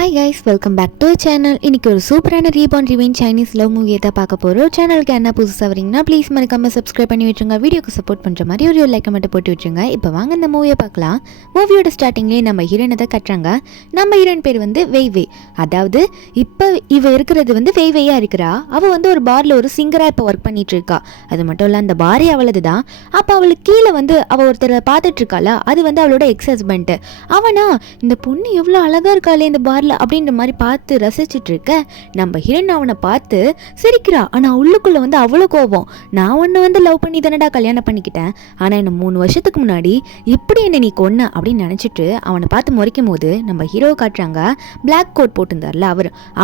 Hi guys, welcome back to channel. இன்னைக்கு ஒரு சூப்பரான ரீபார்ன் ரிவெஞ்ச் சைனீஸ் லவ் மூவியை தான் பார்க்க போகிறோம். சேனலுக்கு என்ன புதுசாக வரீங்கன்னா ப்ளீஸ் மறக்காம சப்ஸ்கிரைப் பண்ணி விட்டுருங்க. வீடியோக்கு சப்போர்ட் பண்ணுற மாதிரி ஒரு லைக்கை மட்டும் போட்டு விட்டுருங்க. இப்போ வாங்க இந்த மூவியை பார்க்கலாம். மூவியோட ஸ்டார்டிங்லேயே நம்ம ஹீரோனை தான் கட்டுறாங்க. நம்ம ஹீரோயின் பேர் வந்து வெய்வே. அதாவது இப்போ இவ இருக்கிறது வந்து வெய்வேயாக இருக்கிறா. அவள் வந்து ஒரு பாரில் ஒரு சிங்கராக இப்போ ஒர்க் பண்ணிட்டு இருக்கா. அது மட்டும் இல்லை, அந்த பாரே அவளது தான். அப்போ அவளுக்கு கீழே வந்து அவள் ஒருத்தரை பார்த்துட்டு இருக்காளா, அது வந்து அவளோட எக்ஸ் ஹஸ்பண்ட். அவனா இந்த பொண்ணு எவ்வளோ அழகாக இருக்காளே இந்த பார்ல அப்படின்ற மாதிரி பார்த்து ரசிச்சுட்டு இருக்க, நம்ம ஹீரோயின் அவனை பார்த்து சிரிக்கிறா. ஆனால் உள்ளுக்குள்ள வந்து அவ்வளோ கோபம். நான் உன்னை வந்து லவ் பண்ணி தானடா கல்யாணம் பண்ணிக்கிட்டேன், ஆனால் என்ன 3 வருஷத்துக்கு முன்னாடி இப்படி என்ன நீ கொன்ன அப்படின்னு நினச்சிட்டு அவனை பார்த்து முறைக்கும் போது நம்ம ஹீரோ காட்டுறாங்க. பிளாக் கோட் போட்டிருந்தார்ல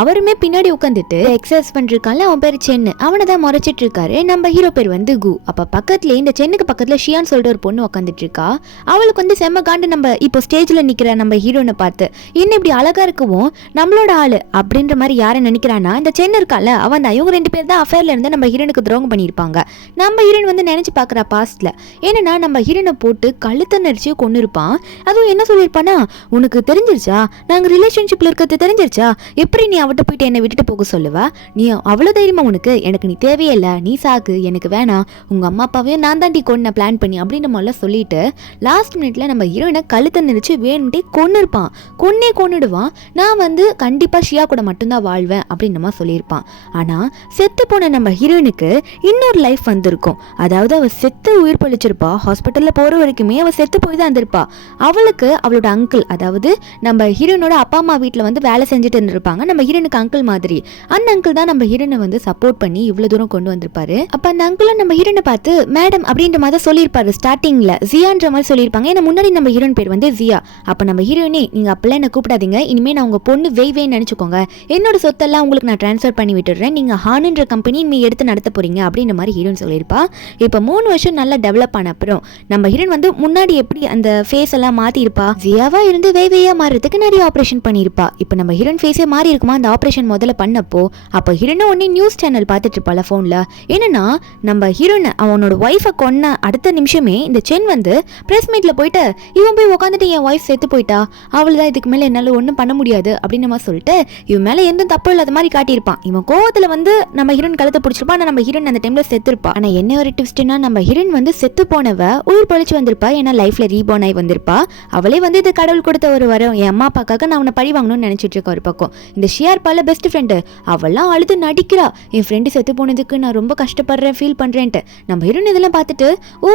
அவருமே பின்னாடி உட்காந்துட்டு எக்ஸசைஸ் பண்ணிருக்கான்ல, அவன் பேர் சென்னு. அவனை தான் முறைச்சிட்டு இருக்காரு. நம்ம ஹீரோ பேர் வந்து கு. அப்போ பக்கத்துல இந்த சென்னுக்கு பக்கத்தில் ஷியான்னு சொல்லிட்டு ஒரு பொண்ணு உட்காந்துட்டு இருக்கா. அவளுக்கு வந்து செம்ம காண்டு நம்ம இப்போ ஸ்டேஜில் நிற்கிற நம்ம ஹீரோனை பார்த்து, இன்னும் இப்படி அழகா இருக்கவும் நம்மளோட ஆளு அப்படின்ற மாதிரி யாரை நினைக்கிறான்னா இந்த சென்னை இருக்கால அவன் தான். இவங்க 2 பேர் தான் அஃபேர்ல இருந்து நம்ம ஹீரோனுக்கு துரோகம் பண்ணியிருப்பாங்க. நம்ம ஹீரோன் வந்து நினைச்சு பார்க்குறா பாஸ்ட்ல. ஏன்னா நம்ம ஹீரோனை போட்டு கழுத்தை நெரிச்சு கொண்டு இருப்பான். அதுவும் என்ன சொல்லியிருப்பானா, உனக்கு தெரிஞ்சிருச்சா நாங்கள் ரிலேஷன்ஷிப்ல இருக்கிறது தெரிஞ்சிருச்சா, எப்படி நீ அவட்ட போயிட்டு என்னை விட்டுட்டு போக சொல்லுவா, நீ அவ்வளோ தைரியமா உனக்கு, எனக்கு நீ தேவையே இல்லை, நீ சாக்கு, எனக்கு வேணாம், உங்க அம்மா அப்பாவையும் நான் தாண்டி கொன்ன பிளான் பண்ணி அப்படின்ற மாதிரிலாம் சொல்லிட்டு லாஸ்ட் மினிட்ல நம்ம ஹீரோயினை கழுத்தை நெரிச்சு வேணும்ட்டே கொண்டு இருப்பான். கொன்னுடுவான். நான் வந்து கண்டிப்பா ஷியா கூட மட்டும்தான் வாழ்வேன் அப்படின்னு நம்ம சொல்லியிருப்பான். ஆனா செத்து போன நம்ம ஹீரோயினுக்கு இன்னொரு லைஃப் வந்திருக்கும். அதாவது அவ செத்து உயிர் பழிச்சிருப்பா. ஹாஸ்பிட்டல்ல போற வரைக்குமே அவ செத்து போய் தான் இருந்திருப்பா. அவளுக்கு அவளோட அங்கிள், அதாவது நம்ம ஹீரோனோட அப்பா அம்மா வீட்டில் வந்து வேலை செஞ்சுட்டு இருந்திருப்பாங்க. நம்ம ஹீரோனுக்கு அங்கிள் மாதிரி. அந்த அங்கிள் தான் நம்ம ஹீரோனை வந்து சப்போர்ட் பண்ணி இவ்வளவு தூரம் கொண்டு வந்திருப்பாரு. அப்ப அந்த அங்கிள் நம்ம ஹீரோனை பார்த்து மேடம் அப்படின்ற மாதிரி சொல்லியிருப்பாரு. ஸ்டார்டிங்ல ஜியான்ற மாதிரி சொல்லியிருப்பாங்க. ஏன்னா முன்னாடி நம்ம ஹீரோயின் பேர் வந்து ஜியா. அப்ப நம்ம ஹீரோயினே, நீங்க அப்பெல்லாம் என்ன கூப்பிடாதீங்க, இனிமே நான் உங்க பொண்ணு வெய்வேன்னு நினைச்சுக்கோங்க, என்னோட சொத்தெல்லாம் உங்களுக்கு நான் ட்ரான்ஸ்ஃபர் பண்ணி விட்டுடுறேன், நீங்க ஹானுன்ற கம்பெனி இனிமே எடுத்து நடத்த போறீங்க அப்படின்ற மாதிரி ஹீரோயின் சொல்லியிருப்பா. இப்போ 3 வருஷம் நல்லா டெவலப் ஆன அப்புறம் நம்ம ஹீரோயின் வந்து முன்னாடி எப்படி அந்த ஃபேஸ் எல்லாம் மாத்தி இருப்பா, ஜியாவா இருந்து வெய்வேயா மாறுறதுக்கு நிறைய ஆப்ரேஷன் பண்ணியிருப்பா. இப்போ நம்ம ஹீரோயின் ஃபேஸே மாறி இருக்குமா அந்த ஆப்ரேஷன் முதல்ல பண்ணப்போ. அப்போ ஹீரோயின் ஒன்னே நியூஸ் சேனல் பார்த்துட்டு இருப்பாள் ஃபோன்ல. என்னன்னா நம்ம ஹீரோயின் அவனோட ஒய்ஃபை கொன்ன அடுத்த நிமிஷமே இந்த சென் வந்து பிரஸ் மீட்ல போயிட்டு, இவன் போய் உட்காந்துட்டு என் ஒய்ஃப் செத்து போயிட்டா, அவள்தான், இதுக்கு மேல என்னால ஒன்றும் பண்ண முடியாது அப்படின்னு நம்ம சொல்லிட்டு இவன் மேல எந்த தப்பு இல்லாத மாதிரி காட்டியிருப்பான். இவன் கோவத்துல வந்து நம்ம ஹீரோயின் கழுத்தை பிடிச்சிருப்பான். நம்ம ஹீரோயின் அந்த டைம்ல செத்துருப்பா. ஆனா என்ன ஒரு ட்விஸ்ட்னா, நம்ம ஹீரோயின் வந்து செத்து போனவ உயிர் பழிச்சு வந்திருப்பா. ஏன்னா லைஃப்ல ரீபார்ன் ஆகி வந்திருப்பா. அவளே வந்து இது கடவுள் கொடுத்த ஒரு வரம், என் அம்மா அப்பாக்காக நான் அவனை பழி வாங்கணும்னு நினைச்சிட்டு இருக்க. ஒரு பக்கம் இந்த ஷியார் பால பெஸ்ட் ஃப்ரெண்டு, அவெல்லாம் அழுது நடிக்கிறா, என் ஃப்ரெண்டு செத்து போனதுக்கு நான் ரொம்ப கஷ்டப்படுறேன், ஃபீல் பண்றேன்ட்டு. நம்ம ஹீரோயின் இதெல்லாம் பார்த்துட்டு, ஓ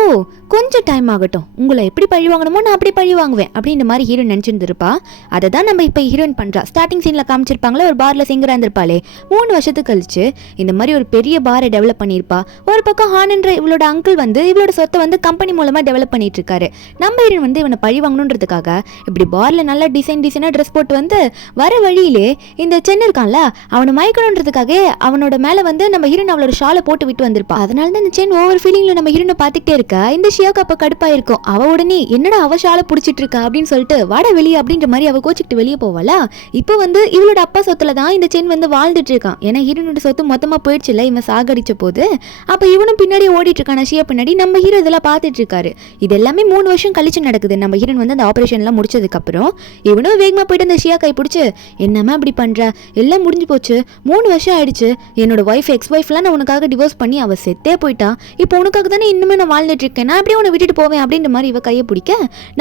கொஞ்சம் டைம் ஆகட்டும், உங்களை எப்படி பழி வாங்கணுமோ நான் அப்படி பழி வாங்குவேன் அப்படின்ற மாதிரி ஹீரோயின் நினைச்சிருந்திருப்பா. அதை தான் நம்ம இப்போ ஹீரோயின் பண்றா. ஸ்டார்டிங் சீன்ல காமிச்சிருப்பாங்களே, ஒரு பார்ல சிங்கரா இருந்திருப்பாளே, 3 வருஷத்துக்கு கழிச்சு இந்த மாதிரி ஒரு பெரிய பாரை டெவலப் பண்ணியிருப்பா. ஒரு பக்கம் ஹான்ன்ற இவளோட அங்கிள் வந்து இவளோட சொத்தை வந்து கம்பெனி மூலமா டெவலப் பண்ணிட்டு இருக்காரு. நம்ம ஹீரோயின் வந்து இவனை பழி வாங்கணுன்றதுக்காக இப்படி பார்ல நல்லா டிசைனா ட்ரெஸ் போட்டு வந்து வர வழியிலே இந்த சென்னை இருக்கான்ல அவனை மயக்கணுன்றதுக்காக அவனோட மேல வந்து நம்ம ஹீரோயின் அவளோட ஷாலை போட்டு விட்டு வந்திருப்பா. அதனால தான் இந்த சென் ஓவர் ஃபீலிங்ல நம்ம ஹீரோனை பார்த்துக்கிட்டே இருக்கா. இந்த ஷியாக்கு அப்ப கடுப்பா இருக்கும். அவ உடனே என்னடா அவ ஷாலை பிடிச்சிட்டு இருக்கா அப்படின்னு சொல்லிட்டு வாட வெளியே அப்படின்ற மாதிரி அவ கோச்சிக்கிட்டு வெளியே போவாளா. இப்போ வந்து இவளோட அப்பா சொத்துல தான் இந்த சென் வந்து வாழ்ந்துட்டு இருக்கான். ஏன்னா ஹீரோனோட சொத்து மொத்தமா போயிடுச்சுல இவன் சாகடிச்ச போது. அப்ப இவனும் பின்னாடி ஓடிட்டு இருக்கான் ஷியா பின்னாடி. நம்ம ஹீரோ இதெல்லாம் பார்த்துட்டு இருக்காரு. இது எல்லாமே 3 வருஷம் கழிச்சு நடக்குது. நம்ம ஹீரோன் வந்து அந்த ஆபரேஷன் எல்லாம் முடிச்சதுக்கு அப்புறம் இவனும் வேகமா போயிட்டு அந்த ஷியா கை பிடிச்சு, என்னமா இப்படி பண்ற, எல்லாம் முடிஞ்சு போச்சு, 3 வருஷம் ஆயிடுச்சு, என்னோட ஒய்ஃப் எக்ஸ் ஒய்ஃப்லாம் நான் உனக்காக டிவோர்ஸ் பண்ணி அவ செத்தே போயிட்டா, இப்போ உனக்காக தானே இன்னுமே நான் வாழ்ந்துட்டு இருக்கேன், நான் அப்படியே உன்னை விட்டுட்டு போவேன் அப்படின்ற மாதிரி இவ கையை பிடிக்க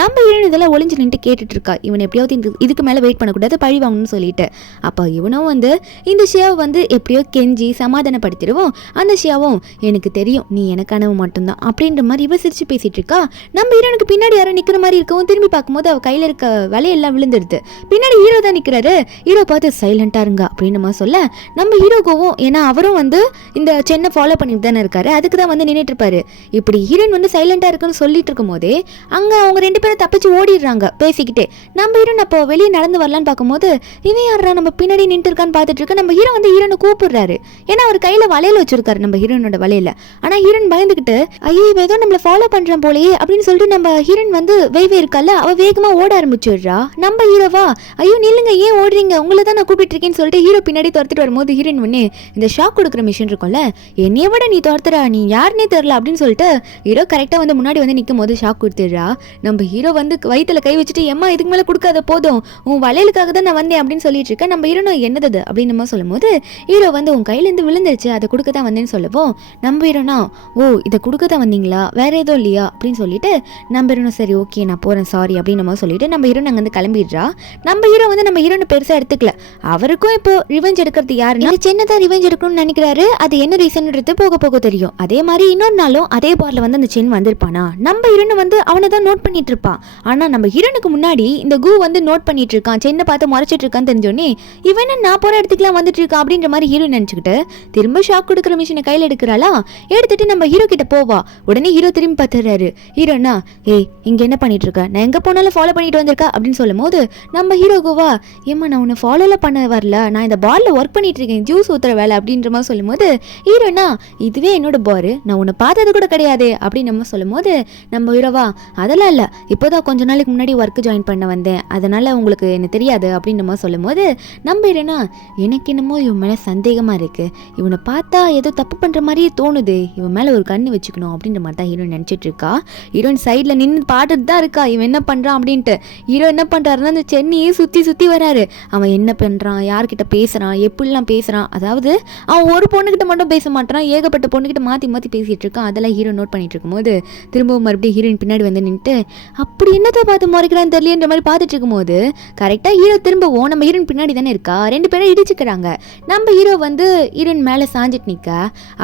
நம்ம ஹீரோன் இதெல்லாம் ஒளிஞ்சு நின்று கேட்டுட்டு இருக்கா. இவன் எப்படியாவது இதுக்கு மேல வெயிட் பண்ணக்கூடாது, பழி வாங்கணும்னு சொல்லிட்டு. அப்போ இவனும் வந்து இந்த ஷியாவை வந்து எப்படியோ கெஞ்சி சமாதானப்படுத்திடுவோம். அந்த ஷியாவும் எனக்கு தெரியும் நீ எனக்கானவ மட்டும்தான் அப்படின்ற மாதிரி இவ சிரிச்சு பேசிட்டு இருக்கா. நம்ம ஹீரோனுக்கு பின்னாடி யாரும் நிக்கிற மாதிரி இருக்கவும் திரும்பி பார்க்கும்போது அவ கையில இருக்க வலையெல்லாம் விழுந்துருது. பின்னாடி ஹீரோ தான் நிக்கிறாரு. ஹீரோ பார்த்து சைலண்டா இருங்க அப்படின்னு நம்ம சொல்ல, நம்ம ஹீரோக்கும், ஏன்னா அவரும் வந்து இந்த சென்னை ஃபாலோ பண்ணிட்டு தானே இருக்காரு, அதுக்கு தான் வந்து நின்றுட்டு இருப்பாரு. இப்படி ஹீரோயின் வந்து சைலண்டா இருக்குன்னு சொல்லிட்டு இருக்கும் போதே அங்க அவங்க 2 பேரும் தப்பிச்சு ஓடிடுறாங்க பேசிக்கிட்டே. நம்ம ஹீரோன் அப்போ வெளியே நடந்து வரலான்னு பார்க்கும்போது இவன் யாரா நம்ம பின்னாடி நின்று இருக்கான்னு பார்த்துட்டு இருக்க. நம்ம ஹீரோ வந்து ஹீரோனை கூப்பிடுறாரு. ஏன்னா அவர் கையில வலையில வச்சிருக்காரு நம்ம ஹீரோனோட வலையில. ஆனா ஹீரோன் பயந்துகிட்டு, ஐயோ இவ ஏதோ நம்மள ஃபாலோ பண்றான் போலயே அப்படின்னு சொல்லிட்டு நம்ம ஹீரோன் வந்து வெய்வே இருக்கல அவ வேகமா ஓட ஆரம்பிச்சிடுறா. நம்ம ஹீரோவா, ஐயோ நில்லுங்க, ஏன் ஓடுறீங்க, உங்களை தான் நான் கூப்பிட்டு இருக்கேன்னு சொல்லிட்டு ஹீரோ பின்னாடி துரத்துட்டு வரும்போது ஹீரோயின் ஒன்னே இந்த ஷாக் கொடுக்குற மிஷின் இருக்கும்ல, என்னைய விட நீ துரத்துறா, நீ யாருன்னே தெரியல அப்படின்னு சொல்லிட்டு ஹீரோ கரெக்டா வந்து முன்னாடி வந்து நிற்கும் போது ஷாக் கொடுத்துடுறா. நம்ம ஹீரோ வந்து வயிற்றுல கை வச்சுட்டு, எம்மா இதுக்கு மேல கொடுக்காத, போதும், உன் வலையில அதுக்காக தான் நான் வந்தேன் அப்படின்னு சொல்லிட்டு இருக்கேன். நம்ம ஹீரோனும் என்னது அப்படின்னு நம்ம சொல்லும்போது ஹீரோ வந்து உன் கையிலேருந்து விழுந்துருச்சு, அதை கொடுக்க தான் வந்தேன்னு சொல்லுவோம். நம்ம ஹீரோனா ஓ இதை கொடுக்க தான் வந்தீங்களா, வேற ஏதோ இல்லையா அப்படின்னு சொல்லிட்டு நம்ம ஹீரோனும் சரி ஓகே நான் போகிறேன் சாரி அப்படின்னு நம்ம சொல்லிட்டு நம்ம ஹீரோன் அங்கேருந்து கிளம்பிடுறா. நம்ம ஹீரோ வந்து நம்ம ஹீரோனை பெருசாக எடுத்துக்கல. அவருக்கும் இப்போ ரிவெஞ்ச் எடுக்கிறது யாருன்னா சின்னதாக ரிவெஞ்ச் எடுக்கணும்னு நினைக்கிறாரு. அது என்ன ரீசன்ன்றது போக போக தெரியும். அதே மாதிரி இன்னொரு நாளும் அதே பார்ல வந்து அந்த சென் வந்திருப்பானா, நம்ம ஹீரோனை வந்து அவனை தான் நோட் பண்ணிட்டு இருப்பான். ஆனா நம்ம ஹீரோனுக்கு முன்னாடி இந்த கு வந்து நோட் பண்ணிட்டு இருக்கான், சென்னை பார்த்து முறைச்சிட்டு இருக்கான்னு தெரிஞ்சோடனே இவன் நான் போற இடத்துக்குலாம் வந்துட்டு இருக்கான் அப்படின்ற மாதிரி ஹீரோ நினைச்சுக்கிட்டு திரும்ப ஷாக் கொடுக்குற மிஷினை கையில எடுக்கிறாளா. எடுத்துட்டு நம்ம ஹீரோ கிட்ட போவா. உடனே ஹீரோ திரும்பி பார்த்துறாரு. ஹீரோனா ஏய் இங்க என்ன பண்ணிட்டு இருக்க, நான் எங்க போனாலும் ஃபாலோ பண்ணிட்டு வந்திருக்கா அப்படின்னு சொல்லும் போது நம்ம ஹீரோ கோவா ஏமா நான் உன்னை ஃபாலோல பண்ண வரல, நான் இந்த பார்ல ஒர்க் பண்ணிட்டு இருக்கேன், ஜூஸ் ஊத்துற வேலை அப்படின்ற மாதிரி சொல்லும் போது ஹீரோனா இதுவே என்னோட பாரு, நான் உன்னை பார்த்தது கூட கிடையாது அப்படின்னு நம்ம சொல்லும் போது நம்ம ஹீரோவா அதெல்லாம் இல்லை, இப்போதான் கொஞ்ச நாளைக்கு முன்னாடி ஒர்க் ஜாயின் பண்ண வந்தேன், அதனால உங்களுக்கு என்ன தெரியாது அப்படின்னு நம்ம சொல்லும் போது நம்ம ஹீரோனா எனக்கு என்னமோ இவன் மேலே சந்தேகமாக இருக்கு, இவனை பார்த்தா ஏதோ தப்பு பண்ணுற மாதிரியே தோணுது, இவன் மேலே ஒரு கண்ணு வச்சுக்கணும் அப்படின்ற மாதிரி தான் ஹீரோயின் நினச்சிட்டு இருக்கா. ஹீரோயின் சைடில் நின்று பாட்டுட்டு தான் இருக்கா இவன் என்ன பண்ணுறான் அப்படின்ட்டு. ஹீரோ என்ன பண்ணுறாருன்னா அந்த சென்னையே சுற்றி சுற்றி வராரு. அவன் என்ன பண்ணுறான், யார்கிட்ட பேசுகிறான், எப்படிலாம் பேசுகிறான், அதாவது அவன் ஒரு பொண்ணுக்கிட்ட மட்டும் பேச மாட்டான், ஏகப்பட்ட பொண்ணுக்கிட்ட மாற்றி மாற்றி பேசிகிட்டு இருக்கான். அதெல்லாம் ஹீரோ நோட் பண்ணிட்டு இருக்கும்போது திரும்பவும் மறுபடியும் ஹீரோயின் பின்னாடி வந்து நின்றுட்டு அப்படி என்னத்தை பார்த்து முறைக்கிறான்னு தெரியலன்ற மாதிரி பார்த்துட்டு இருக்கும்போது கரெக்டாக ஹீரோ திரும்பவும் நம்ம ஹீரோயின் பின்னாடி தானே இருக்கா, ரெண்டு பேரும் இடிச்சுக்கிறாங்க. நம்ம ஹீரோ வந்து ஹீரோயின் மேலே சாஞ்சிட்டு நிற்க.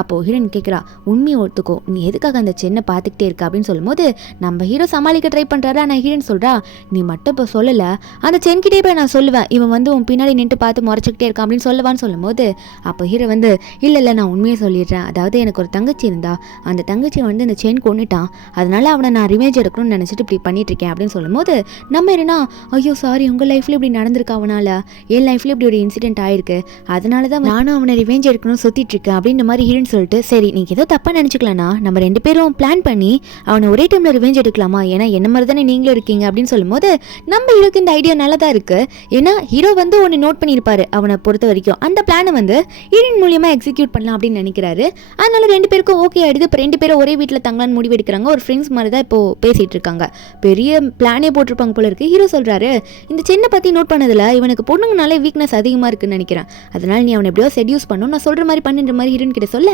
அப்போது ஹீரோயின் கேட்குறா உண்மையை ஒத்துக்கோ, நீ எதுக்காக அந்த சென்னை பார்த்துக்கிட்டே இருக்கா அப்படின்னு சொல்லும்போது நம்ம ஹீரோ சமாளிக்க ட்ரை பண்ணுறாரு. ஆனால் ஹீரோயின் சொல்கிறா நீ மட்டும் இப்போ சொல்லலை, அந்த சென்கிட்டே போய் நான் சொல்லுவேன் இவன் வந்து உன் பின்னாடி நின்று பார்த்து முறைச்சிக்கிட்டே இருக்கான் அப்படின்னு சொல்லுவான்னு சொல்லும்போது அப்போ ஹீரோ வந்து இல்லை நான் உண்மையை சொல்லிடுறேன், அதாவது எனக்கு ஒரு தங்கச்சி இருந்தா, அந்த தங்கச்சியை வந்து இந்த செயின் கொண்டுட்டான், அதனால அவனை நான் ரிவேஞ்ச் எடுக்கணும்னு நினச்சிட்டு இப்படி பண்ணிட்டு இருக்கேன் அப்படின்னு சொல்லும்போது நம்ம என்னன்னா ஐயோ சாரி உங்கள் லைஃப்ல இப்படி நடந்திருக்கா, அவனால என் லைஃப்ல இப்படி ஒரு இன்சிடென்ட் ஆயிருக்கு, அதனால தான் நானும் அவனை ரிவேஞ்ச் எடுக்கணும்னு சுத்திட்டு இருக்கேன் அப்படின்ற மாதிரி ஹீரோன்னு சொல்லிட்டு சரி நீங்க ஏதோ தப்பா நினைச்சுக்கலனா நம்ம ரெண்டு பேரும் பிளான் பண்ணி அவனை ஒரே டைம்ல ரிவேஞ்ச் எடுக்கலாமா, ஏன்னா என்ன மாதிரி தானே நீங்களும் இருக்கீங்க அப்படின்னு சொல்லும்போது நம்ம ஹீரோக்கு இந்த ஐடியா நல்லா தான் இருக்கு. ஏன்னா ஹீரோ வந்து ஒன்று நோட் பண்ணியிருப்பாரு அவனை பொறுத்த வரைக்கும், அந்த பிளானை வந்து ஹீரோயின் மூலியமா எக்ஸிக்யூட் பண்ணலாம் அப்படின்னு நினைக்கிறாரு. அதனால ரெண்டு பேருக்கும் ஓகே ஆயிடுது. இப்போ ரெண்டு பேரும் ஒரே வீட்டில் தங்கலான்னு முடிவு எடுக்கிறாங்க. ஒரு ஃப்ரெண்ட்ஸ் மாதிரி தான் இப்போ பேசிட்டு இருக்காங்க. பெரிய பிளானே போட்டிருப்பாங்க போல இருக்கு. ஹீரோ சொல்றாரு இந்த சின்ன பத்தி நோட் பண்ணதுல இவனுக்கு பொண்ணுங்கனாலே வீக்னஸ் அதிகமா இருக்குன்னு நினைக்கிறேன், அதனால நீ அவனை எப்படியோ செடியூஸ் பண்ணும், நான் சொல்ற மாதிரி பண்ணுற மாதிரி ஹீரோயின் கிட்ட சொல்ல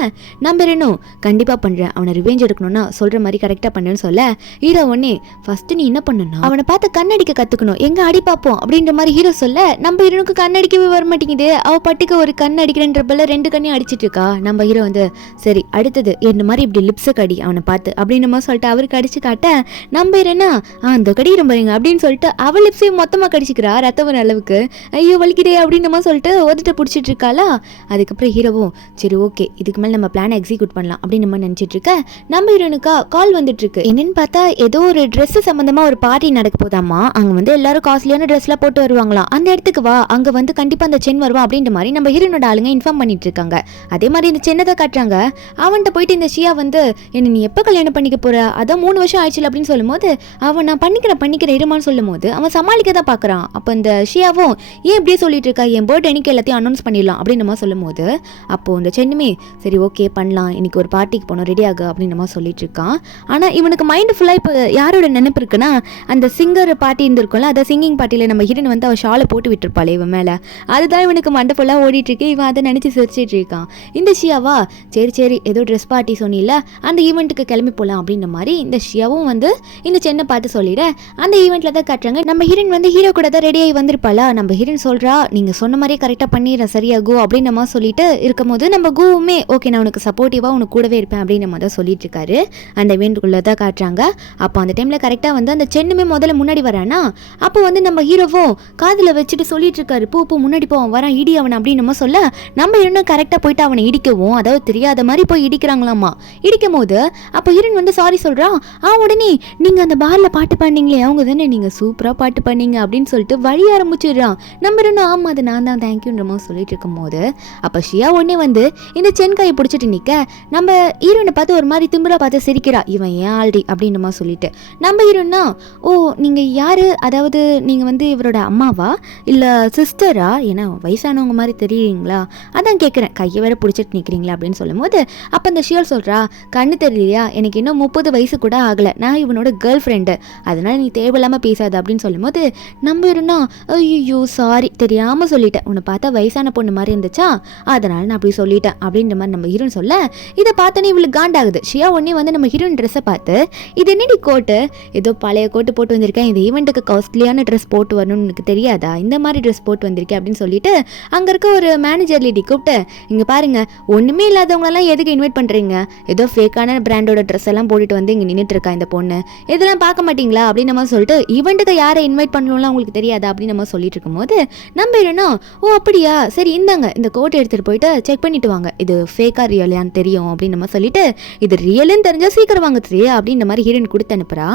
நம்ம ரெண்டும் கண்டிப்பா பண்றேன், அவனை ரிவேஞ்ச் எடுக்கணும்னா சொல்ற மாதிரி கரெக்டா பண்ணுன்னு சொல்ல ஹீரோ ஒன்னே ஃபர்ஸ்ட் நீ என்ன பண்ணணும்னா அவனை பார்த்து கண்ணடிக்க கத்துக்கணும், எங்க அடி பார்ப்போம் அப்படின்ற மாதிரி ஹீரோ சொல்ல நம்ம ஹீரோனுக்கு கண்ணடிக்கவே வர மாட்டேங்குது. அவ பட்டுக்கு ஒரு கண் அடிக்கிறன்றப்பல ரெண்டு கண்ணையும் அடிச்சிட்டு இருக்கா. நம்ம ஹீரோ வந்து சரி அடுத்தது என்ன மாதிரி இப்படி லிப்ஸை கடி அவனை பார்த்து அப்படின்னு நம்ம சொல்லிட்டு அவருக்கு அடிச்சு காட்ட நம்ம ஹீரோனா அந்த கடிக்கிற பாருங்க அப்படின்னு சொல்லிட்டு அவள் லிப்ஸையும் மொத்தமாக கடிச்சிக்கிறா ரத்தம் வர அளவுக்கு. ஐயோ வலிக்குதே அப்படின்னு நம்ம சொல்லிட்டு ஓதிட்ட பிடிச்சிட்டு இருக்காளா. அதுக்கப்புறம் ஹீரோவும் சரி ஓகே இதுக்கு மேலே நம்ம பிளானை எக்ஸிக்யூட் பண்ணலாம் அப்படின்னு நம்ம நினச்சிட்டு இருக்க நம்ம ஹீரோனுக்கா கால் வந்துட்டு இருக்கு. என்னன்னு பார்த்தா ஏதோ ஒரு ட்ரெஸ் சம்பந்தமா ஒரு பார்ட்டி நடக்க போதாமா, அங்க வந்து எல்லாரும் காஸ்ட்லியான ட்ரெஸ்லாம் போட்டு வருவாங்களாம், அந்த இடத்துக்கு வா, அங்க வந்து கண்டிப்பா அந்த சென் வருவா அப்படின்ற மாதிரி நம்ம ஹீரோனோட ஆளுங்க இன்ஃபார்ம் பண்ணிட்டு இருக்காங்க. அதே மாதிரி இந்த சென்னை தான் காட்டுறாங்க. அவன்கிட்ட போயிட்டு இந்த ஷியா வந்து என்ன நீ எப்போ கல்யாணம் பண்ணிக்க போற, அதான் 3 வருஷம் ஆயிடுச்சு அப்படின்னு சொல்லும்போது அவன் நான் பண்ணிக்கிறேன் இருமான்னு சொல்லும் போது அவன் சமாளிக்க தான் பாக்குறான். அப்போ இந்த ஷியாவும் ஏன் இப்படியே சொல்லிட்டு இருக்கா, என் பர்த்டே அன்னைக்கு எல்லாத்தையும் அனௌன்ஸ் பண்ணிடலாம் அப்படின்னு நம்ம சொல்லும் போது அப்போ இந்த சென்னுமே சரி ஓகே பண்ணலாம், இன்னைக்கு ஒரு பார்ட்டிக்கு போனோம் ரெடி ஆகு அப்படின்னு நம்ம சொல்லிட்டு இருக்கான். ஆனா இவனுக்கு மைண்ட் ஃபுல்லா இப்போ யாரோட நினைப்பு இருக்குன்னா அந்த சிங்கர் பார்ட்டி இருந்திருக்கும்ல, அதை சிங்கிங் பார்ட்டியில நம்ம ஹீரோன் வந்து அவ ஷாலை போட்டு விட்டுருப்பாளே இவன் மேல, அதுதான் இவனுக்கு மண்டை ஃபுல்லா ஓடிட்டு இருக்கு. இவன் அதை நினைச்சு சிரிச்சிட்டு இருக்கான். இந்த ஷியாவா சரி ஏதோ ட்ரெஸ் பார்ட்டி சொன்னில அந்த ஈவெண்ட்டுக்கு கிளம்பி போகலாம் அப்படின்ற மாதிரி இந்த ஷியாவும் வந்து இந்த சென்னை பார்த்து சொல்லிட அந்த ஈவெண்ட்ல தான் காட்டுறாங்க. நம்ம ஹீரோயின் வந்து ஹீரோ கூட தான் ரெடி ஆகி வந்திருப்பாளா. நம்ம ஹீரோயின் சொல்றா நீங்க சொன்ன மாதிரியே கரெக்டா பண்ணிடுறேன் சரியா கோ அப்படின்னு நம்ம சொல்லிட்டு இருக்கும் போது நம்ம கோவுமே ஓகே நான் உனக்கு சப்போர்ட்டிவா உனக்கு கூடவே இருப்பேன் அப்படின்னு நம்ம தான் சொல்லிட்டு இருக்காரு. அந்த ஈவெண்ட்டுக்குள்ள தான் காட்டுறாங்க. அப்போ அந்த டைம்ல கரெக்டா வந்து அந்த சென்னுமே முதல்ல முன்னாடி வரானா. அப்போ வந்து நம்ம ஹீரோவும் காதுல வச்சுட்டு சொல்லிட்டு இருக்காரு பூ முன்னாடி போவான் வரான் இடி அவன் அப்படின்னு நம்ம சொல்ல நம்ம ஹீரோனும் கரெக்டா போயிட்டு அவனை இடிக்கவும் அதாவது தெரியாத மாதிரி போய் இடிக்கிறாங்களாமா. இடிக்கும் போது அப்போ ஹீரோயின் வந்து சாரி சொல்றான். உடனே நீங்க அந்த பார்ல பாட்டு பாடினீங்களே அவங்க தானே நீங்க சூப்பரா பாட்டு பண்ணீங்க அப்படின்னு சொல்லிட்டு வழி ஆரம்பிச்சிடுறான். நம்ம ஹீரோனும் ஆமா அது நான் தான் தேங்க்யூன்ற மாதிரி சொல்லிட்டு இருக்கும் போது அப்ப ஷியா உடனே வந்து இந்த சென் கையை பிடிச்சிட்டு நிக்க நம்ம ஹீரோனை பார்த்து ஒரு மாதிரி திமிரா பார்த்து சிரிக்கிறா. இவன் ஏன் ஆல்டி அப்படின்ற மாதிரி சொல்லிட்டு நம்ம ஹீரோன்னா ஓ நீங்க யாரு, அதாவது நீங்க வந்து இவரோட அம்மாவா இல்ல சிஸ்டரா, ஏன்னா வயசானவங்க மாதிரி தெரியுறீங்களா அதான் கேட்குறேன், கையை வேற பிடிச்சிட்டு நிற்கிறீங்களா அப்படின்னு சொல்லும் போது அப்போ அந்த ஷியர் சொல்கிறா கண்ணு தெரியலையா எனக்கு இன்னும் 30 வயசு கூட ஆகலை, நான் இவனோட கேர்ள் ஃப்ரெண்டு, அதனால நீ தேவையில்லாமல் பேசாது அப்படின்னு சொல்லும் போது நம்ம இருந்தால் ஐயோ சாரி தெரியாமல் சொல்லிட்டேன், உன்னை பார்த்தா வயசான பொண்ணு மாதிரி இருந்துச்சா அதனால் நான் அப்படி சொல்லிட்டேன் அப்படின்ற மாதிரி நம்ம ஹீரோயின் சொல்ல, இதை பார்த்தோன்னே இவளுக்கு காண்டாகுது. ஷியா உடனே வந்து நம்ம ஹீரோயின் ட்ரெஸ்ஸை பார்த்து, இது என்னடி கோட்டு, ஏதோ பழைய கோட்டு போட்டு வந்திருக்கேன், இந்த ஈவெண்ட்டுக்கு காஸ்ட்லியான ட்ரெஸ் போட்டு வரணும்னு எனக்கு தெரியாதா, இந்த மாதிரி ட்ரெஸ் போட்டு வந்திருக்கேன் அப்படின்னு சொல்லிட்டு அங்கே இருக்க ஒரு மேனேஜர் லேடி கூப்பிட்டு, இங்கே பாருங்க ஒன்றுமே இல்லாதவங்களெல்லாம் எதுக்கு இன்வைட் பண்ணுறீங்க, ஏதோ ஃபேக்கான பிராண்டோட ட்ரெஸ் எல்லாம் போட்டுட்டு வந்து இங்கே நின்றுட்டு இருக்கா இந்த பொண்ணு, இதெல்லாம் பார்க்க மாட்டீங்களா அப்படின்னு நம்ம சொல்லிட்டு, ஈவெண்ட்டுக்கு யாரை இன்வைட் பண்ணணும்லாம் உங்களுக்கு தெரியாதா அப்படின்னு நம்ம சொல்லிட்டு இருக்கும்போது நம்ம என்னன்னா, ஓ அப்படியா சரி இந்தாங்க இந்த கோட்டை எடுத்துகிட்டு போயிட்டு செக் பண்ணிட்டு வாங்க, இது ஃபேக்கா ரியலான்னு தெரியும் அப்படின்னு நம்ம சொல்லிட்டு, இது ரியலுன்னு தெரிஞ்சால் சீக்கிரம் வாங்க தெரியும் அப்படின்ற மாதிரி ஹீரோயின் கொடுத்து அனுப்புகிறா.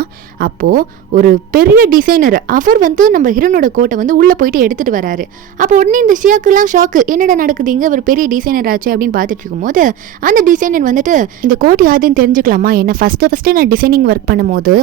அப்போது ஒரு பெரிய டிசைனர் அவர் வந்து நம்ம ஹீரோனோட கோட்டை வந்து உள்ளே போயிட்டு எடுத்துகிட்டு வராரு. அப்போ உடனே இந்த ஷியாக்கெல்லாம் ஷாக்கு, என்னடா நடக்குது இங்கே, ஒரு பெரிய டிசைனர் ஆச்சு அப்படின்னு பார்த்துட்டு இருக்கும்போது அந்த டிசைனர் வந்துட்டு, இந்த கோட் யாருன்னு தெரிஞ்சுக்கலாமா, என்ன ஃபஸ்ட்டு நான் டிசைனிங் ஒர்க் பண்ணும்போது